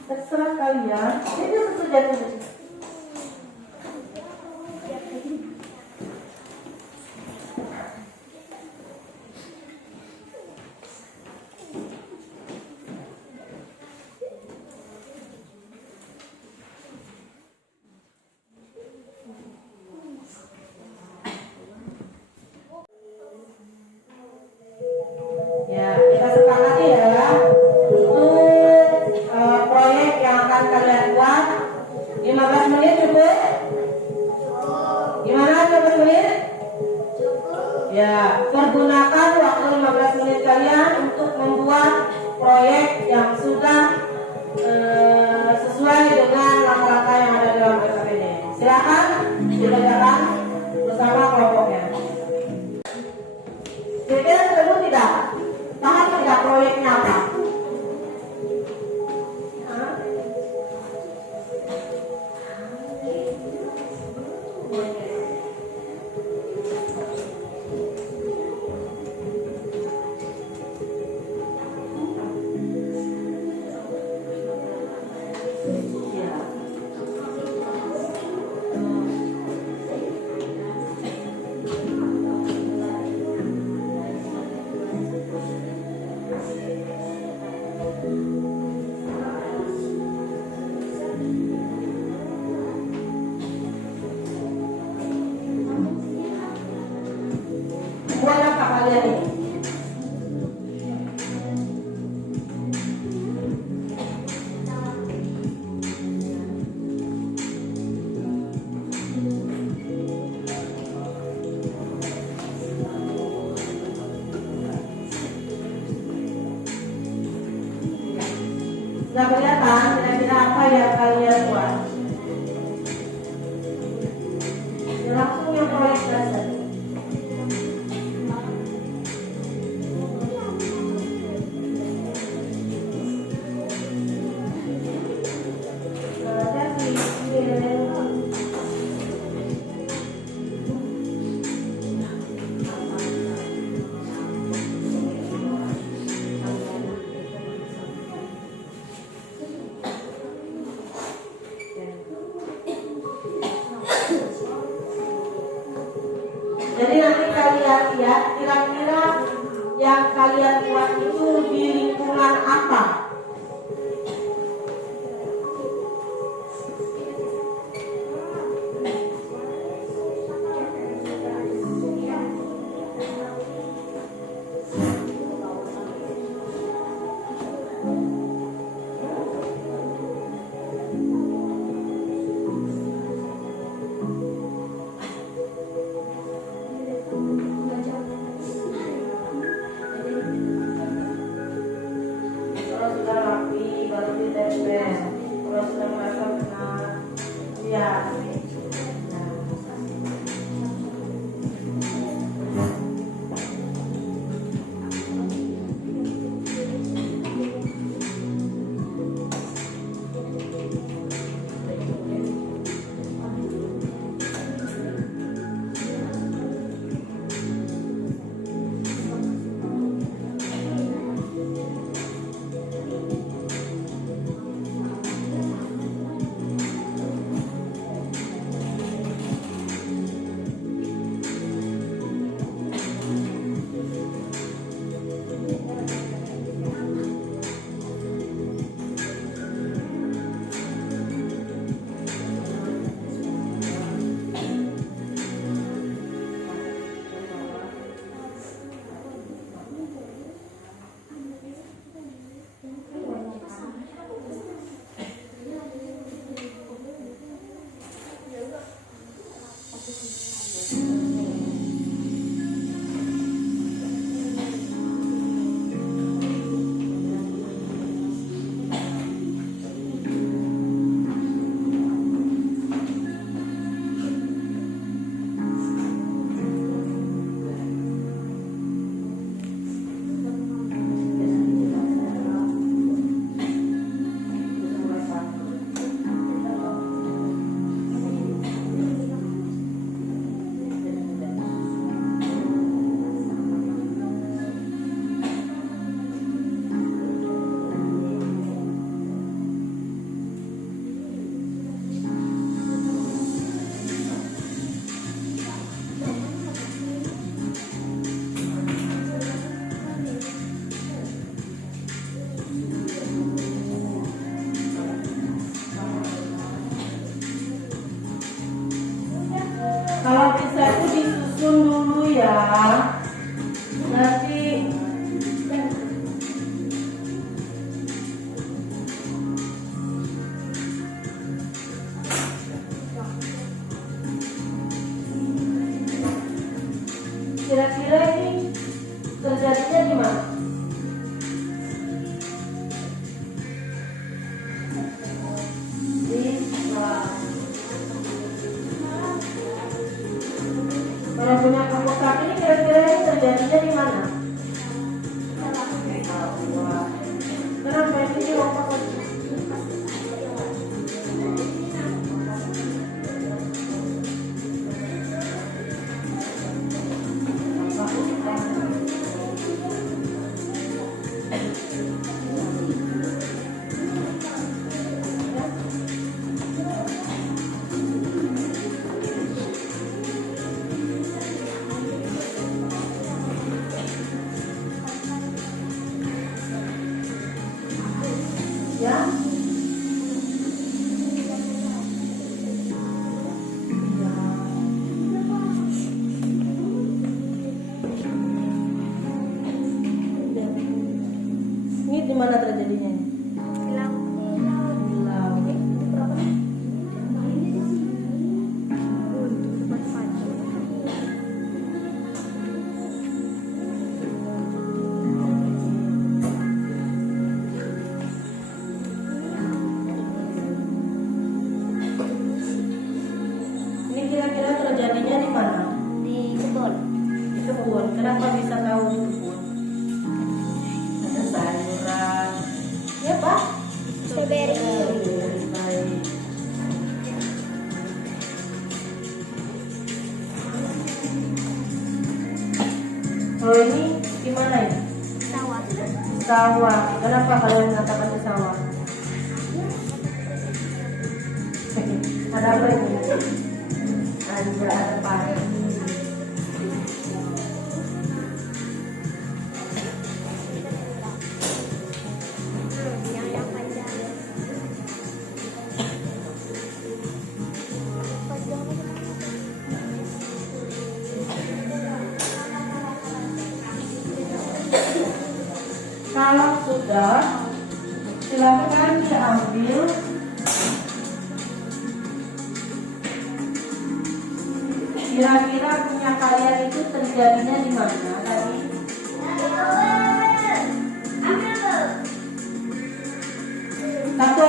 Terserah kalian. Ini sudah jadi. Ya, kita sepakati ya. Untuk proyek yang akan kalian buat 15 menit cukup? Gimana 15 menit? Ya, pergunakan waktu 15 menit kalian untuk membuat proyek yang sudah sesuai dengan langkah-langkah yang ada dalam LKPD. Silakan dikerjakan bersama kelompoknya. Kira-kira ketemu tidak? Paham tidak proyeknya apa? Buat apa kalian ini? Sudah kelihatan kira-kira apa yang kalian buat? Langsung yang proyek dasar. nempel. Kalau sudah makan kena lihat. Kalau bisa itu disusun dulu ya. Nanti kira-kira ini terjadinya di mana? Kalau punya kelompok ini kira-kira ini terjadinya di mana? Kenapa ini di kelompok ini? Ya. Ini di mana terjadinya? Di laut. Ini kira-kira terjadinya di mana? Di kebun. Di kebun. Kenapa bisa tahu di kebun? Ada sayuran. Ya Pak? Strawberry. Baik. Kalau ini gimana ini? Sawah. Sawah. Kenapa kalian mengatakan di sawah? Ada apa ini? Ada padi. Yang panjang. Kalau sudah, silakan diambil kira-kira punya kalian itu terjadinya di mana tadi? Satu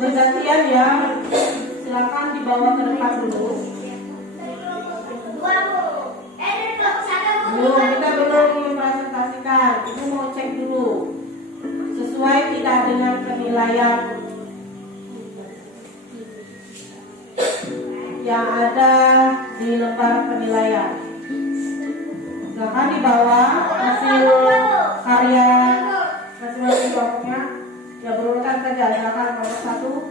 bergantian ya. Silakan dibawa ke depan dulu. Belum, kita belum mempresentasikan. Ibu mau cek dulu sesuai tidak dengan penilaian yang ada di lembar penilaian. Silakan dibawa hasil karya masing-masing kelompoknya. Ya berurutan saja. Silakan nomor 1.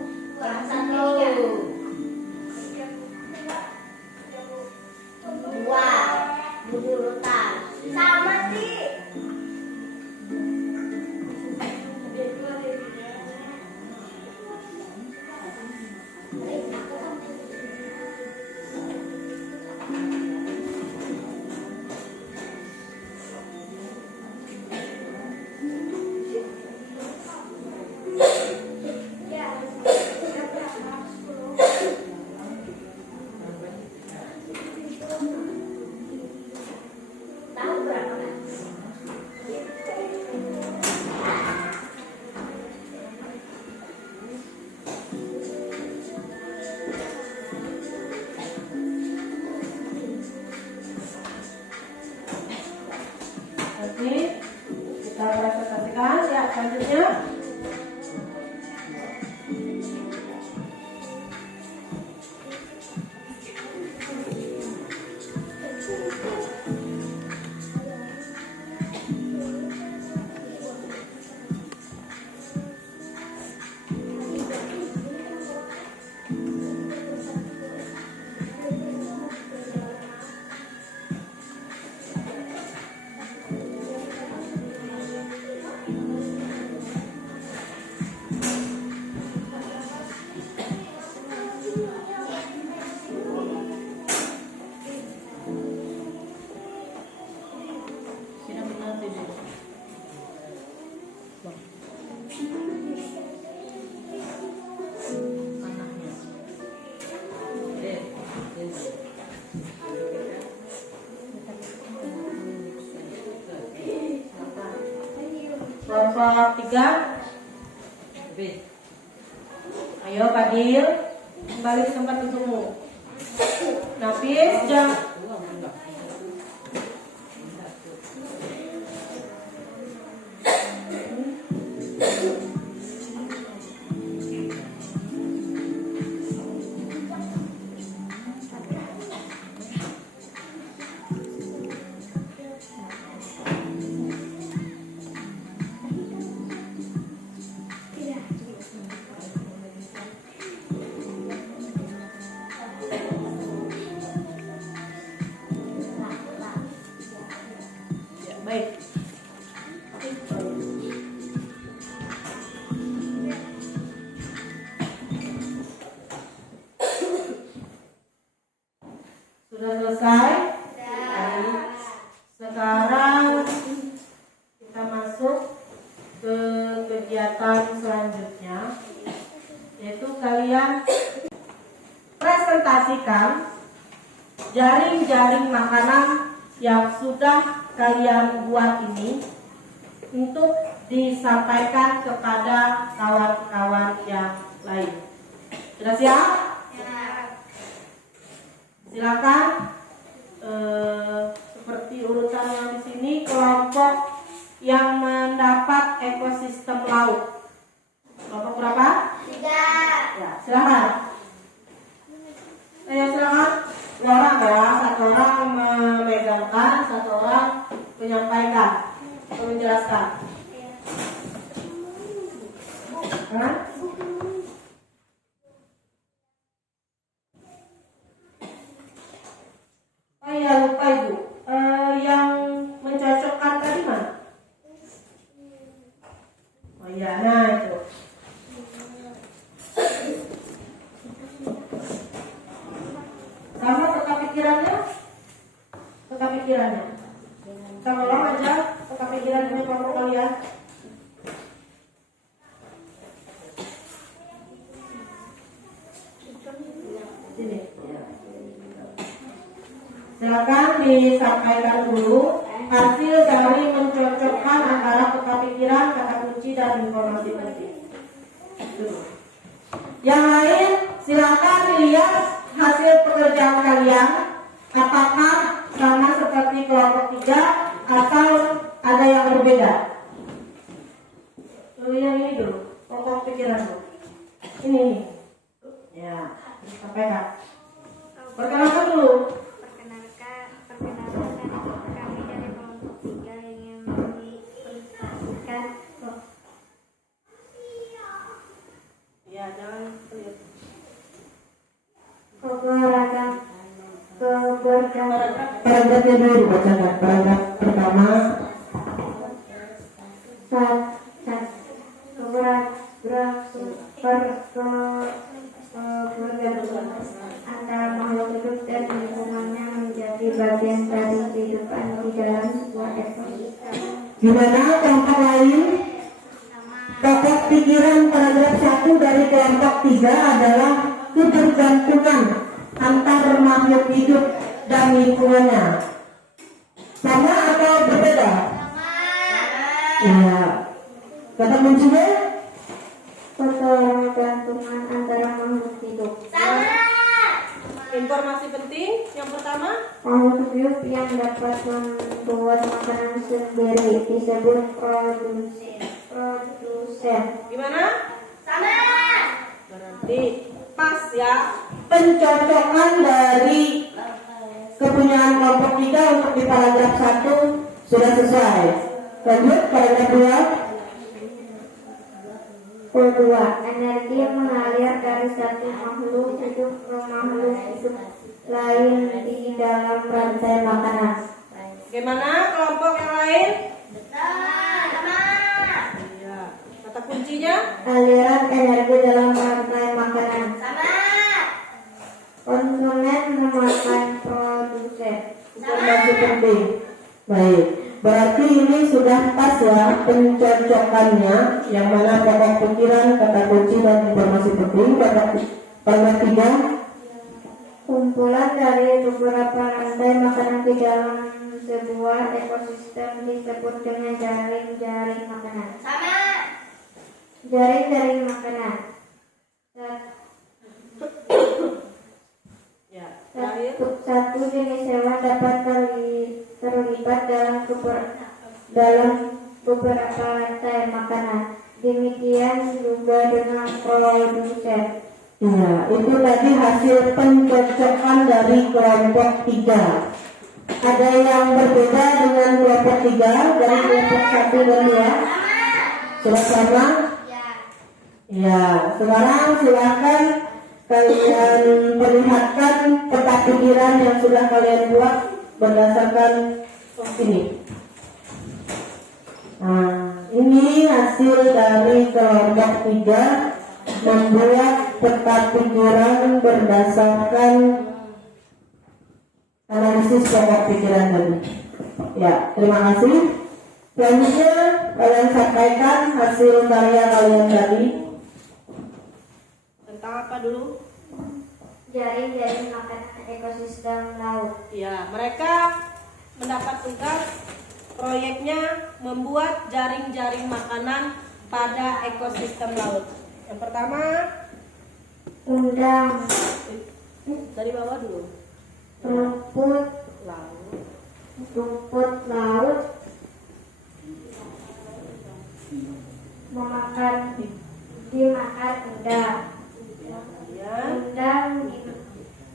Sama sih. Tahu berapa kan? Nanti kita presentasikan ya selanjutnya. Kelompok 3. Ayo Fadil, kembali ke tempat dudukmu. Nafis, jangan. Baik. Sudah selesai? Baik. Sekarang kita masuk ke kegiatan selanjutnya, yaitu kalian presentasikan jaring-jaring makanan yang sudah kalian buat ini untuk disampaikan kepada kawan-kawan yang lain. Sudah siap? Silakan. Seperti urutan yang di sini, kelompok yang mendapat ekosistem laut. Kelompok berapa? 3. Ya, silakan. Ayo silakan. Dua orang ya, satu orang memegangkan, satu orang menyampaikan atau menjelaskan. Hah? Oh iya, lupa Ibu. Yang mencocokkan tadi mana? Oh iya, nah itu. Sama peka pikirannya? Peka pikirannya. Sama orang aja peka pikirannya kelompok kalian. Sini. Silakan disampaikan dulu hasil dari mencocokkan antara peka pikiran, kata kunci kunci dan informasi penting. Yang lain silakan dilihat hasil pekerjaan kalian, apakah sama seperti kelompok 3 atau ada yang berbeda. Yang ini dulu, pokok pikiran dulu. Ini. Ya, sampaikan. Perkenalkan dulu. Perkenalkan kami dari kelompok 3 yang ingin mempresentasikan Ya, jangan lihat. Paragrafnya dulu dibacakan. Paragraf pertama. antara makhluk hidup dan lingkungannya menjadi bagian dari kehidupan di dalam sebuah ekosistem. Gimana kelompok lain? Pokok pikiran paragraf 1 dari kelompok 3 adalah ketergantungan antar makhluk hidup dan lingkungannya. Sama atau berbeda? Iya. Kata kuncinya? Ketergantungan antara makhluk hidup. Informasi penting yang pertama, Makhluk hidup yang dapat membuat makanan sendiri disebut produsen. gimana? Berarti pas ya. Pencocokan dari kepunyaan kelompok 3 untuk di paragraf 1 sudah selesai. Lanjut paragraf 2. Energi mengalir dari satu makhluk hidup ke makhluk hidup lain di dalam rantai makanan. Gimana kelompok yang lain? Iya. Kata kuncinya? Aliran energi dalam rantai makanan. Konsumen memakan produsen. Informasi penting. Baik, berarti ini sudah pas ya pencocokannya, yang mana pokok pikiran, kata kunci dan informasi penting. Paragraf 3. Kumpulan dari beberapa rantai makanan di dalam sebuah ekosistem disebut dengan jaring-jaring makanan. Jaring-jaring makanan. Ya. Terakhir. Satu jenis hewan dapat terlibat dalam beberapa rantai makanan. Demikian juga dengan produsen. Ya, itu tadi hasil pencocokan dari kelompok 3. Ada yang berbeda dengan kelompok 3 dari kelompok 1 dan 2? Sudah sama? Ya, sekarang silakan kalian perlihatkan peta pikiran yang sudah kalian buat berdasarkan ini. Nah, ini hasil dari kelompok 3 membuat peta pikiran berdasarkan analisis pokok pikiran tadi. Ya, terima kasih. Selanjutnya kalian sampaikan hasil karya kalian tadi. Tentang apa dulu? Jaring-jaring makanan ekosistem laut. Ya, mereka mendapat tugas proyeknya membuat jaring-jaring makanan pada ekosistem laut. Yang pertama, Undang dari bawah dulu. rumput laut dimakan udang.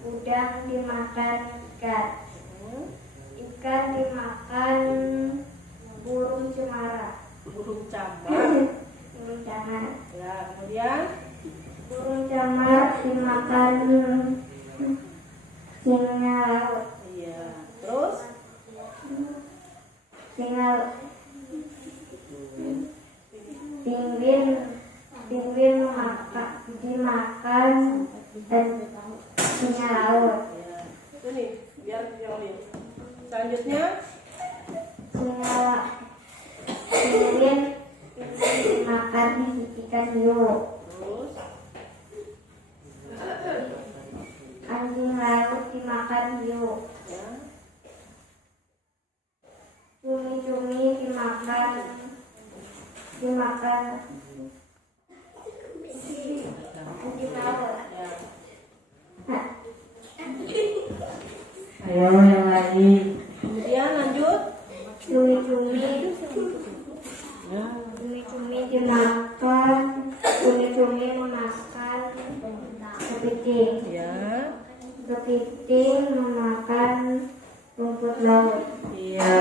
Udang dimakan ikan. Ikan dimakan burung cemara. Burung camar. Burung camar. Ya, kemudian Burung camar dimakan singa laut. iya. Terus Pinguin dimakan dan singa laut. ya. Itu nih, biar yang lihat. Selanjutnya Pinguin dimakan ikan hiu. terus Anjing laut dimakan hiu. ya. Cumi-cumi dimakan dimakan, dimakan. Ayo yang lagi. Kemudian lanjut. Cumi-cumi dimakan, cumi-cumi memakan kepiting, Ya. kepiting memakan rumput laut. Iya.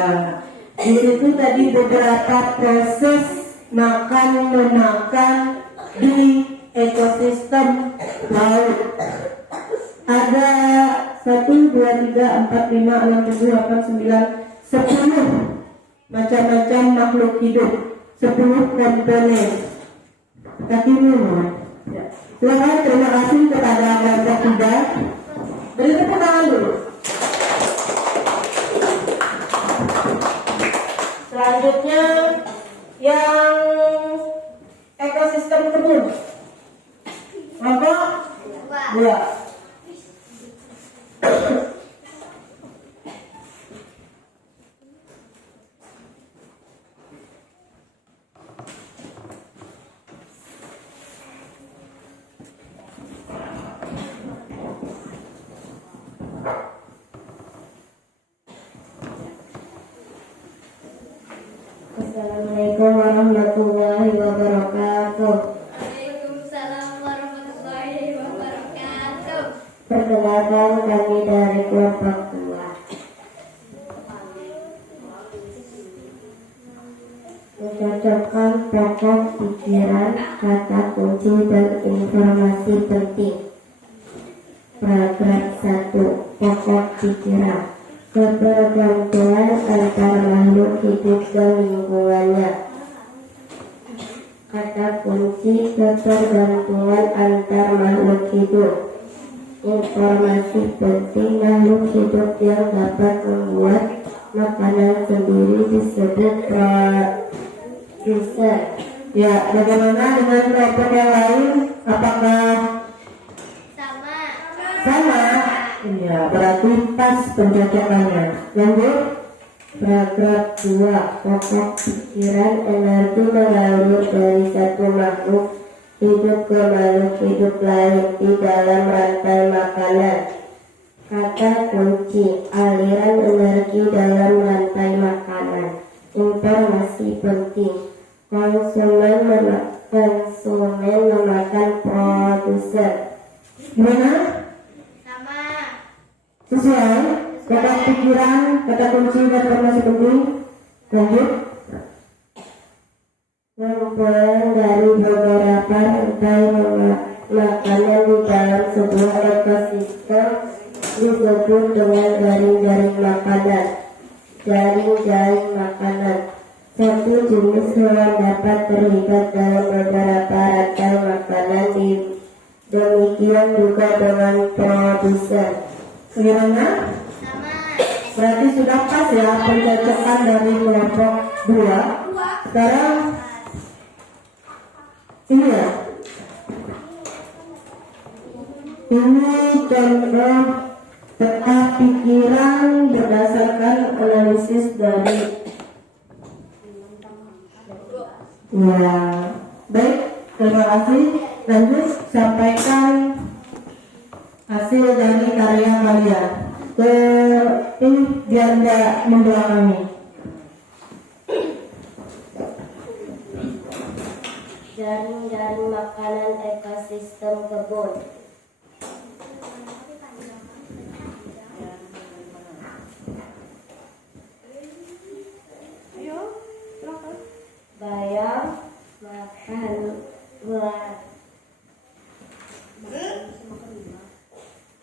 Di situ tadi beberapa proses makan memakan di ekosistem laut. Ada 1, 2, 3, 4, 5, 6, 7, 8, 9, 10 macam-macam makhluk hidup, 10 komponen. Kaki dulu. Ya. Silakan, terima kasih kepada kelompok 3. Beri tepuk tangan dulu. Selanjutnya yang ekosistem kebun. Apa? 2. Assalamualaikum warahmatullahi wabarakatuh. Waalaikumsalam warahmatullahi wabarakatuh. Perkenalkan kami dari kelompok 2. Mencocokkan pokok pikiran, kata kunci dan informasi penting. Paragraf 1. Pokok pikiran. Ketergantungan antara makhluk hidup dan lingkungannya. Kata kunci ketergantungan antar makhluk hidup. Informasi penting makhluk hidup yang dapat membuat makanan sendiri disebut produser. Ya, bagaimana dengan kelompok yang lain? Apakah Sama. sama? Iya, berarti pas pencocokannya. Lanjut. Paragraf 2. Pokok pikiran energi mengalir dari satu makhluk hidup ke makhluk hidup lain di dalam rantai makanan. Kata kunci aliran energi dalam rantai makanan. Informasi penting. Konsumen memakan produser. Gimana? Sama. Sesuai. Kata pikiran, kata kunci dan informasi penting. Lanjut. Kumpulan dari beberapa rantai makanan di dalam sebuah ekosistem disebut dengan jaring-jaring makanan. Jaring-jaring makanan. Satu jenis hewan dapat terlibat dalam beberapa rantai makanan demikian juga dengan produser. Gimana? Sama. Berarti sudah pas ya pencocokan dari kelompok 2. Sekarang ini ya. Ini contoh peta pikiran berdasarkan analisis dari ya. Baik, terima kasih. Lanjut sampaikan hasil dari karya kalian. Ini biar tidak membelakangi. Jaring-jaring makanan ekosistem kebun. Bayam makan ulat.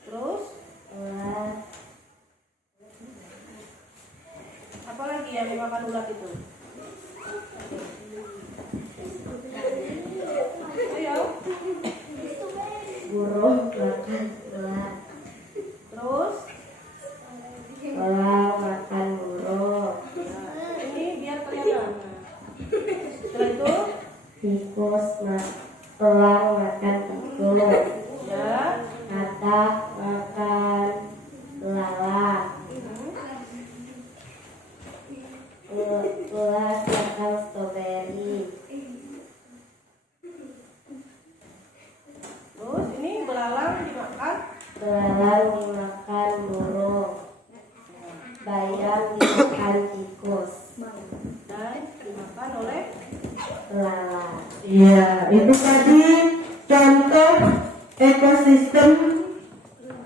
Terus Ulat. apa lagi yang dimakan ulat itu? Ayo. Burung makan ulat. Terus Elang makan burung. ini biar kelihatan. Setelah itu Tikus elang makan tikus. ya. Katak makan lalat. Ulat makan stroberi. belalang dimakan burung, bayam dimakan tikus, Dan dimakan oleh belalang. Iya, itu tadi contoh ekosistem,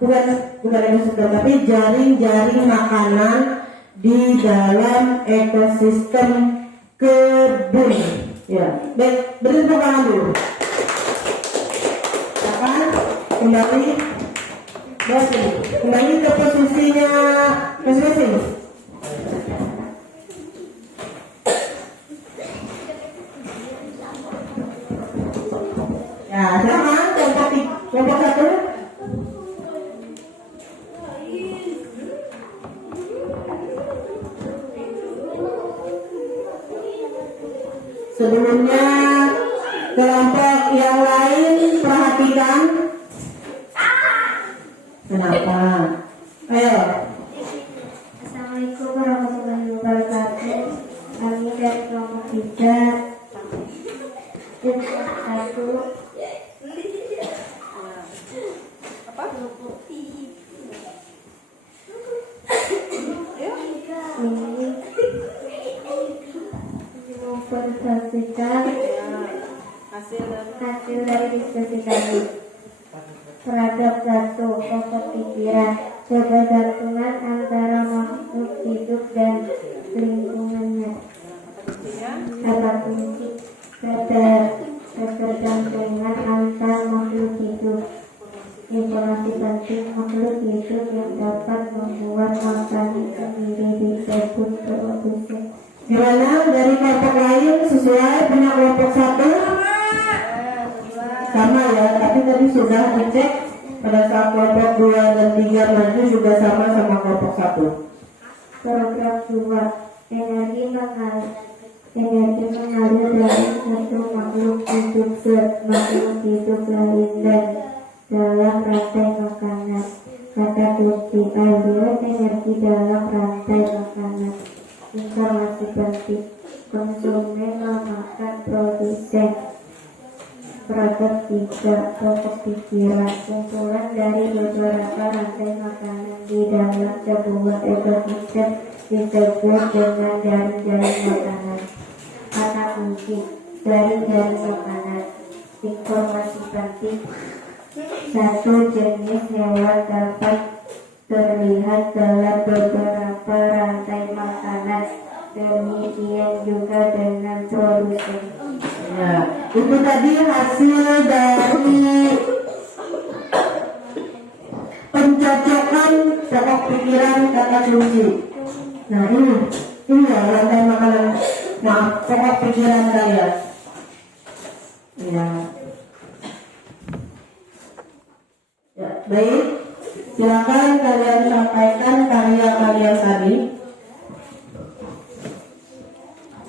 bukan ekosistem tapi jaring-jaring makanan di dalam ekosistem kebun. Ya, baik, beri tepuk tangan dulu. Silakan kembali kembali ke posisinya masing-masing. Ya, silakan kelompok satu. Sebelumnya kelompok yang lain perhatikan. Kenapa? Ayo. Assalamualaikum warahmatullahi wabarakatuh. Kami dari kelompok 3 satu ini mempresentasikan hasil dari diskusi kami. Peragam satu, pokok pikiran, kebergantungan antara makhluk hidup dan lingkungannya. Kata kunci, ketergantungan antar makhluk hidup. Informasi penting, makhluk hidup yang dapat membuat makanan sendiri disebut produsen. Gimana dari kelompok lain sesuai punya kelompok satu? Sama ya, tapi tadi sudah dicek pada saat kelompok 2 dan 3 maju juga sama kelompok 1. Paragraf 2. Energi mengalir dari satu makhluk hidup ke makhluk hidup lain dan dalam rantai makanan. Kata kunci, aliran energi dalam rantai makanan. Informasi penting, konsumen memakan produsen. Paragraf 3, pokok pikiran, kumpulan dari beberapa rantai makanan di dalam sebuah ekosistem disebut dengan jaring-jaring makanan. Kata kunci, jaring-jaring makanan. Informasi penting, satu jenis hewan dapat terlihat dalam beberapa rantai makanan. Demikian juga dengan produsen. Ya, itu tadi hasil dari pencocokan pokok pikiran kata kunci. Nah ini ya rantai makanan, pokok pikiran kalian. Ya. Ya, baik. Silakan kalian sampaikan karya kalian tadi.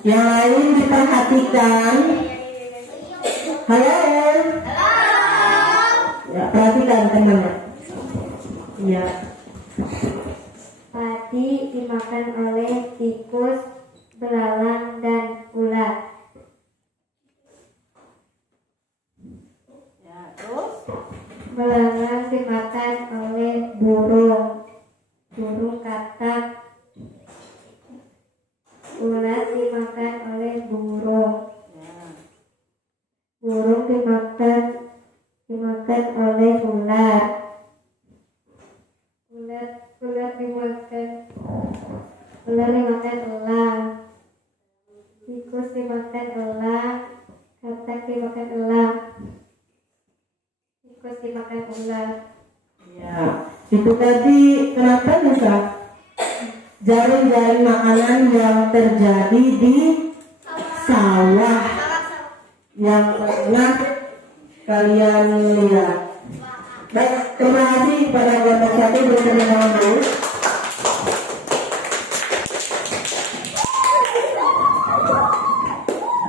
Yang lain diperhatikan. Halo. Ya, perhatikan teman-teman. Ya. Padi dimakan oleh tikus, belalang, dan ulat. ya, terus Belalang dimakan oleh burung, burung katak. Ulat dimakan oleh burung, burung dimakan oleh ular. Ular dimakan elang. Tikus dimakan elang. Katak dimakan elang. Tikus dimakan ular. Ya, itu tadi kenapa bisa jaring-jaring makanan yang terjadi di sawah yang pernah kalian lihat. Baik, terima kasih pada kelompok 1 bersama dulu.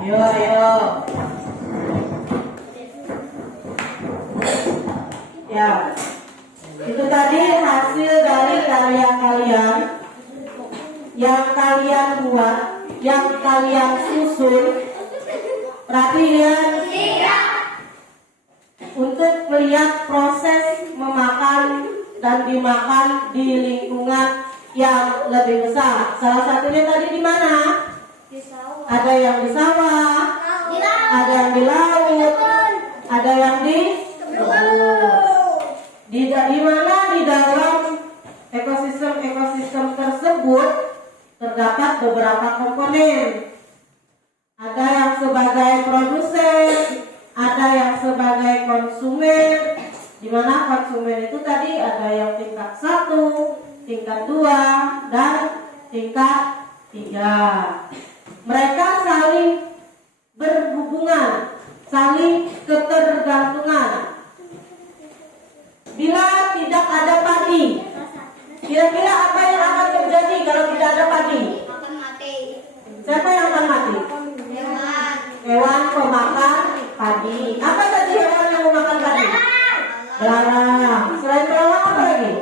Ayo. Ya, itu tadi hasil dari karya kalian yang kalian buat, yang kalian susun. Perhatian untuk melihat proses memakan dan dimakan di lingkungan yang lebih besar. Salah satunya tadi di mana? Di sawah. Ada yang di sawah, ada yang di laut, ada yang di kebun. Di mana di dalam ekosistem tersebut terdapat beberapa komponen. Ada yang sebagai produsen, ada yang sebagai konsumen. Di mana konsumen itu tadi ada yang tingkat 1, tingkat 2, dan tingkat 3. Mereka saling berhubungan, saling ketergantungan. Bila tidak ada padi, kira-kira apa yang akan terjadi kalau tidak ada padi? Akan mati. Siapa yang akan mati? Hewan. Hewan pemakan padi. Apa tadi hewan yang memakan padi? Belalang. Selain belalang apa lagi?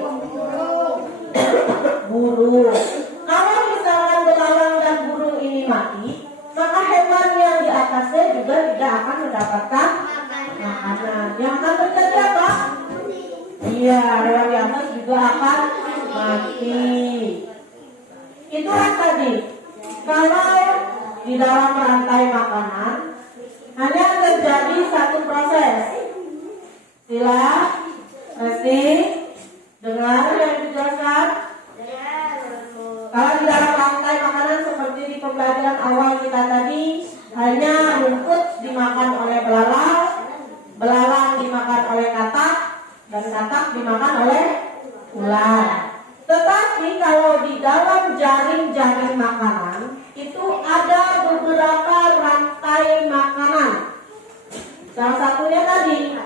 Burung. Kalau misalkan belalang dan burung ini mati, maka hewan yang di atasnya juga tidak akan mendapatkan makanan. Yang akan terjadi apa? Iya, hewan di atas juga akan mati. Itulah tadi. Kalau di dalam rantai makanan hanya terjadi satu proses. Sila, Resti, dengar yang dijelaskan. Kalau di dalam rantai makanan seperti di pembelajaran awal kita tadi, hanya rumput dimakan oleh belalang, belalang dimakan oleh katak, dan katak dimakan oleh ular. Tetapi kalau di dalam jaring-jaring makanan itu ada beberapa rantai makanan. Salah satunya tadi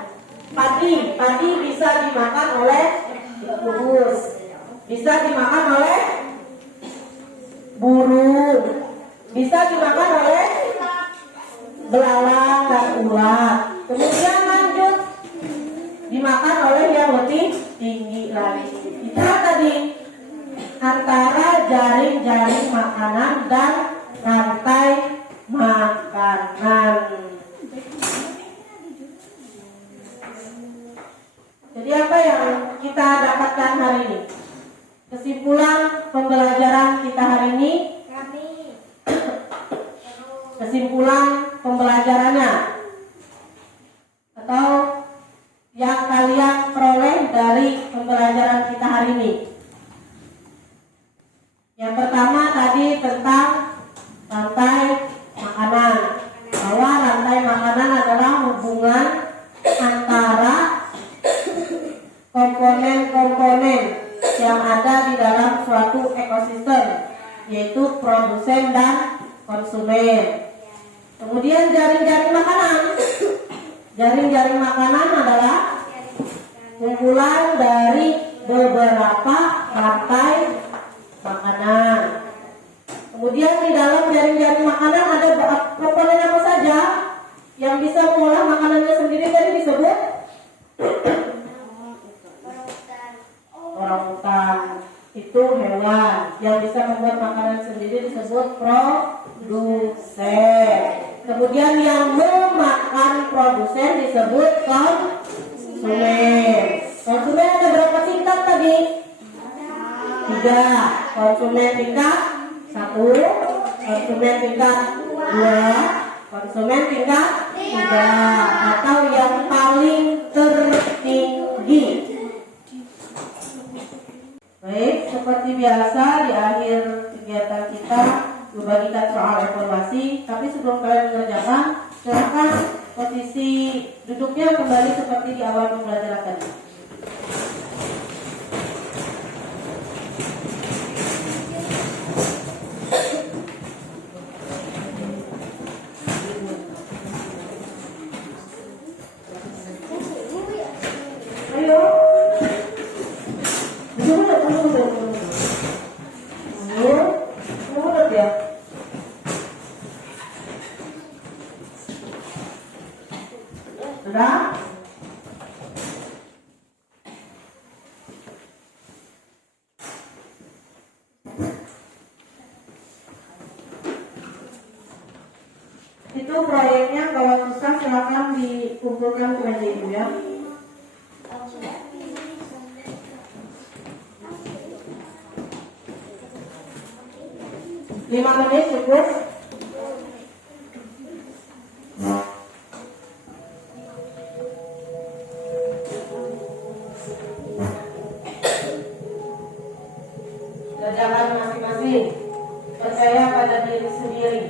padi. Padi bisa dimakan oleh tikus, bisa dimakan oleh burung, bisa dimakan oleh belalang dan ular. Kemudian lanjut dimakan oleh yang lebih tinggi lagi. Itu tadi antara jaring-jaring makanan dan rantai makanan. Jadi apa yang kita dapatkan hari ini? Kesimpulan pembelajaran kita hari ini. Kesimpulan pembelajarannya atau yang kalian peroleh dari pembelajaran kita hari ini. Yang pertama tadi tentang rantai makanan, bahwa rantai makanan adalah hubungan antara komponen-komponen yang ada di dalam suatu ekosistem, yaitu produsen dan konsumen. Kemudian jaring-jaring makanan. Jaring-jaring makanan adalah kumpulan dari beberapa rantai makanan. Kemudian di dalam jaring-jaring makanan ada komponen apa saja yang bisa mengolah makanannya sendiri tadi disebut orangutan. Itu hewan yang bisa membuat makanan sendiri disebut produsen. Kemudian yang memakan produsen disebut konsumen. Konsumen ada berapa tingkat tadi? 3. Konsumen tingkat 1, konsumen tingkat 2, konsumen tingkat 3, atau yang paling tertinggi. Baik, seperti biasa di akhir kegiatan kita membagikan soal evaluasi. Tapi sebelum kalian mengerjakan, silakan posisi duduknya kembali seperti di awal pembelajaran tadi. Ayo. Mulut ya. Sudah? Itu proyeknya kalau susah silakan dikumpulkan ke meja ibu ya. 5 menit cukup. Kerjakan masing-masing. Percaya pada diri sendiri.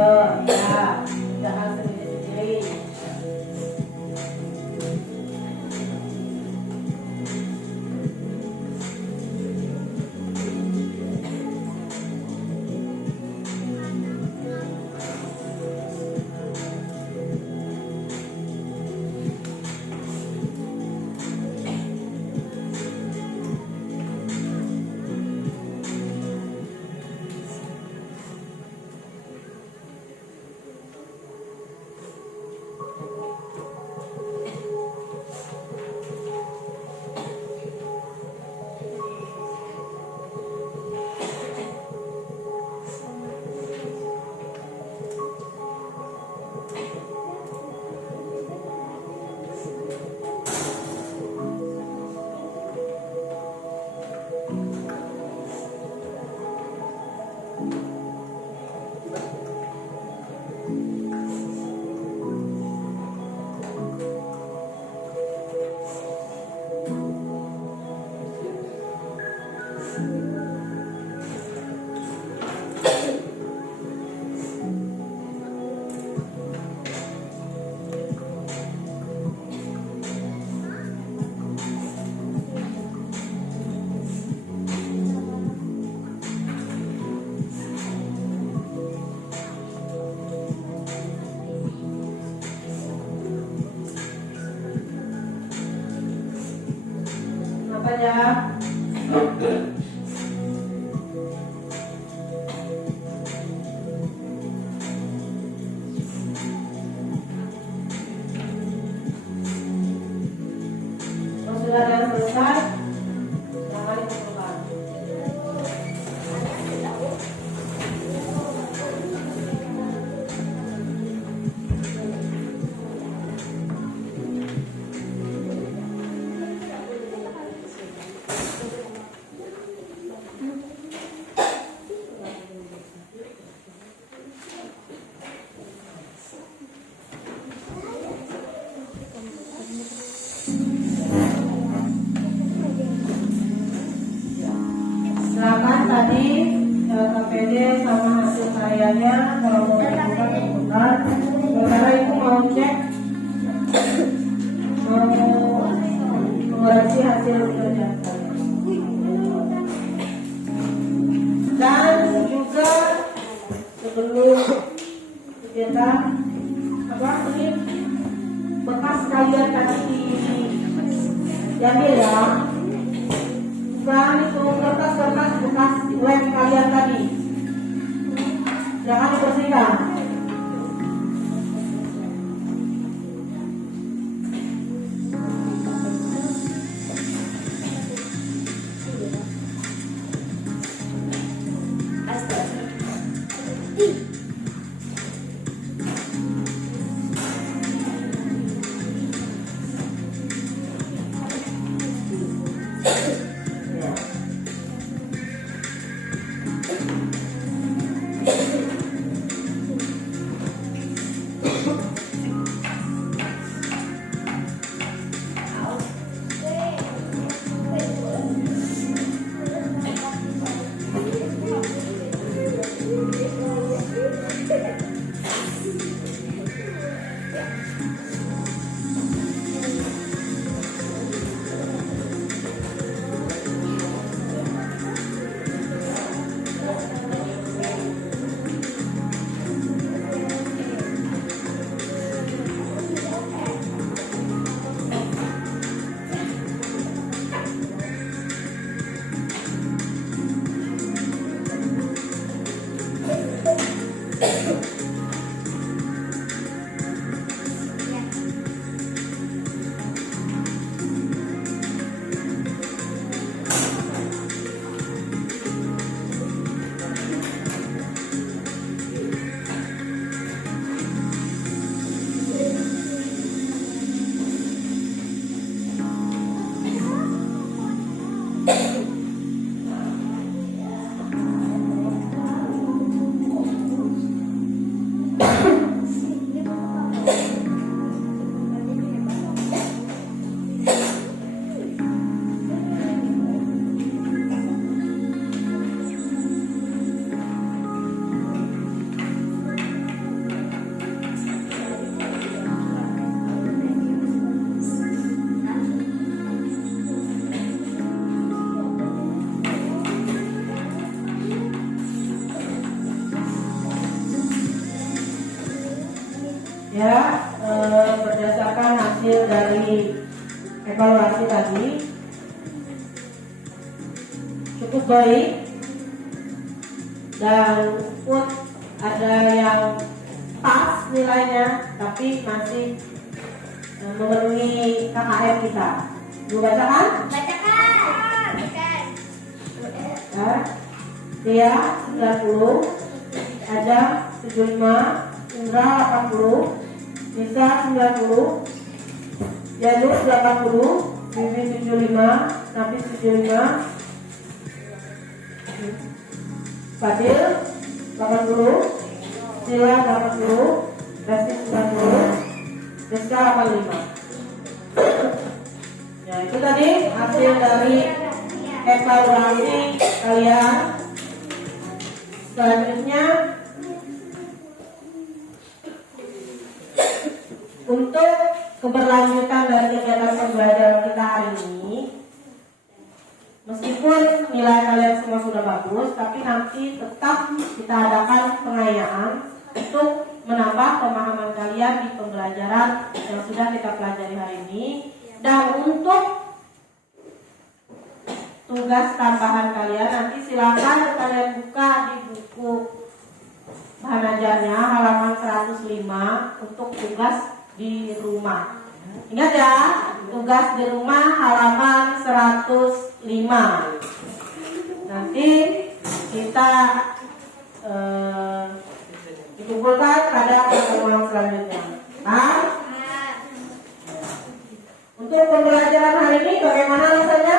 Ayo, ya, jangan sendiri-sendiri. Apa ya? Kalau sudah ada yang selesai, silakan dikumpulkan. Silakan tadi KPD sama hasil karyanya kalau mau dibuka. Karena itu mau cek, mau mengoreksi hasil kerja dan juga sebelum kita ini bekas kalian tadi diambil ya. Bukan itu kertas-kertas bekas web kalian tadi. Jangan dibersihkan. hasil dari evaluasi tadi cukup baik, dan pun ada yang pas nilainya tapi masih memenuhi KKM kita. Ibu bacakan? Bacakan. Ya. Dia 90, Adam 75, Indra 80, Nisa 90, Janus 80, Bibi 75, Nafis 75, Fadil 80, Sila 80, Resti 90, Rizka 85. Ya, itu tadi hasil dari evaluasi kalian. Selanjutnya, untuk keberlanjutan dari kegiatan pembelajaran kita hari ini, meskipun nilai kalian semua sudah bagus, tapi nanti tetap kita adakan pengayaan untuk menambah pemahaman kalian di pembelajaran yang sudah kita pelajari hari ini. Dan untuk tugas tambahan kalian, nanti silakan kalian buka di buku bahan ajarnya halaman 105 untuk tugas di rumah. Ingat ya, tugas di rumah halaman 105. Nanti kita dikumpulkan pada pertemuan selanjutnya. Nah, untuk pembelajaran hari ini bagaimana rasanya?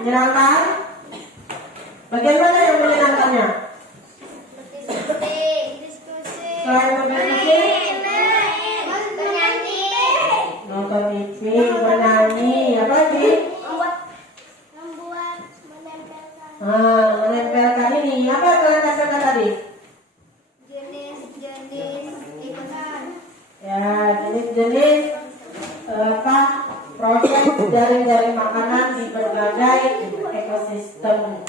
Menyenangkan? Bagaimana yang menyenangkannya? Diskusi. Selain berdiskusi, Bernyanyi. nonton TV, bernyanyi, apa lagi? Membuat menempelkan Menempelkan ini. Apa yang kalian katakan tadi? jenis-jenis ikutan. Ya, jenis-jenis proses jaring-jaring makanan di berbagai ekosistem.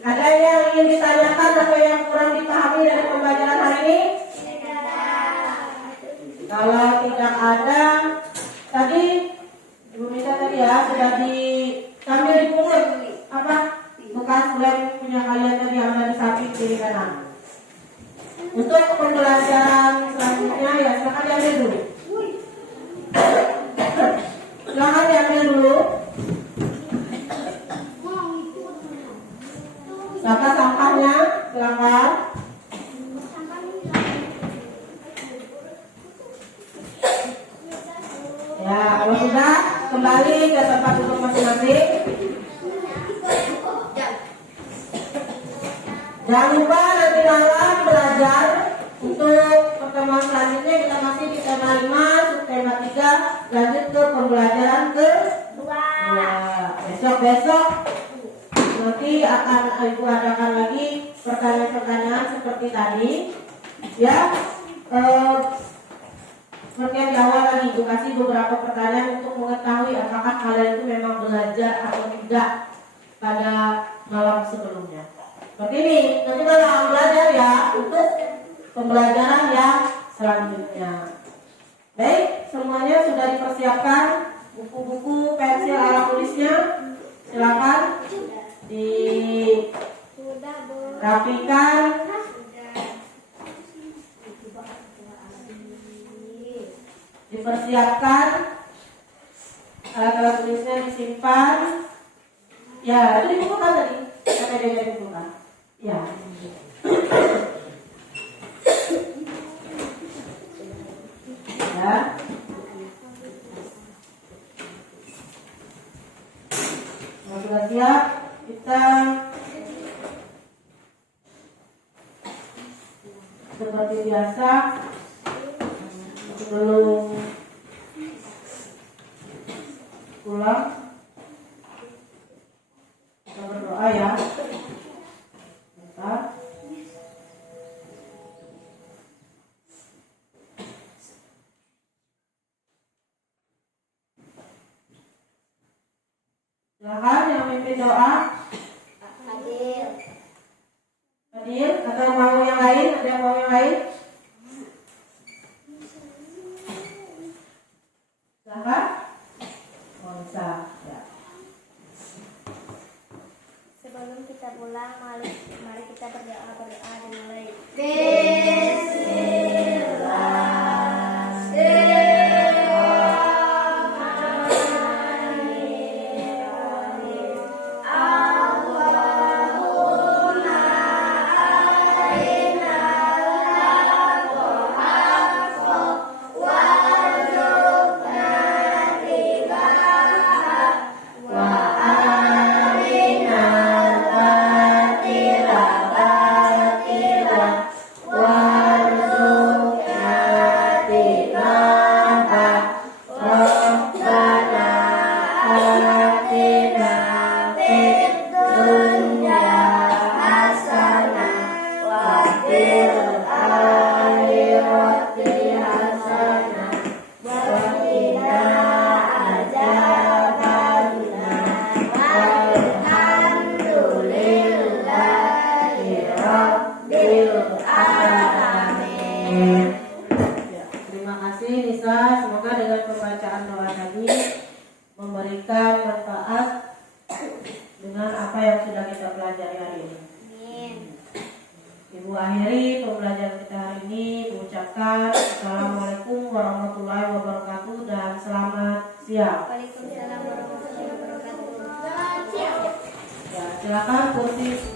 Ada yang ingin ditanyakan atau yang kurang dipahami dari pembelajaran hari ini? Kalau tidak ada, tadi Ibu Mita tadi ya sudah sambil dipungut apa bekas lem punya kalian tadi yang ada di samping kiri kanan. Untuk pembelajaran selanjutnya ya silakan diambil dulu. Silakan diambil dulu. Sampah-sampahnya silakan. Ya, kalau sudah kembali ke tempat duduk masing-masing. Jangan lupa nanti malam belajar. Untuk pertemuan selanjutnya kita masih di tema 5, tema 3, lanjut ke pembelajaran kedua. Besok nanti akan Ibu adakan lagi pertanyaan-pertanyaan seperti tadi. Ya, seperti yang di awal tadi Ibu kasih beberapa pertanyaan untuk mengetahui apakah kalian itu memang belajar atau tidak pada malam sebelumnya. Seperti ini, nanti malam belajar ya untuk pembelajaran yang selanjutnya. Baik, semuanya sudah dipersiapkan buku-buku, pensil, alat tulisnya. Silakan dirapikan. Dipersiapkan, alat-alat tulisnya disimpan. Ya, itu dibukukan tadi. Sampai dia dibukukan. Ya. Ya. Nah, sudah siap, kita seperti biasa sebelum pulang kita berdoa ya. Bentar. Silakan yang memimpin doa. Hadir atau mau yang lain? Ada yang mau yang lain? berulang, mari kita berdoa dimulai. Ya, terima kasih Nisa. Semoga dengan pembacaan doa tadi memberikan manfaat dengan apa yang sudah kita pelajari hari ini. Amin. Ibu akhiri pembelajaran kita hari ini mengucapkan Assalamualaikum warahmatullahi wabarakatuh dan selamat siang. Waalaikumsalam warahmatullahi wabarakatuh. Selamat siang. Ya, silakan kursi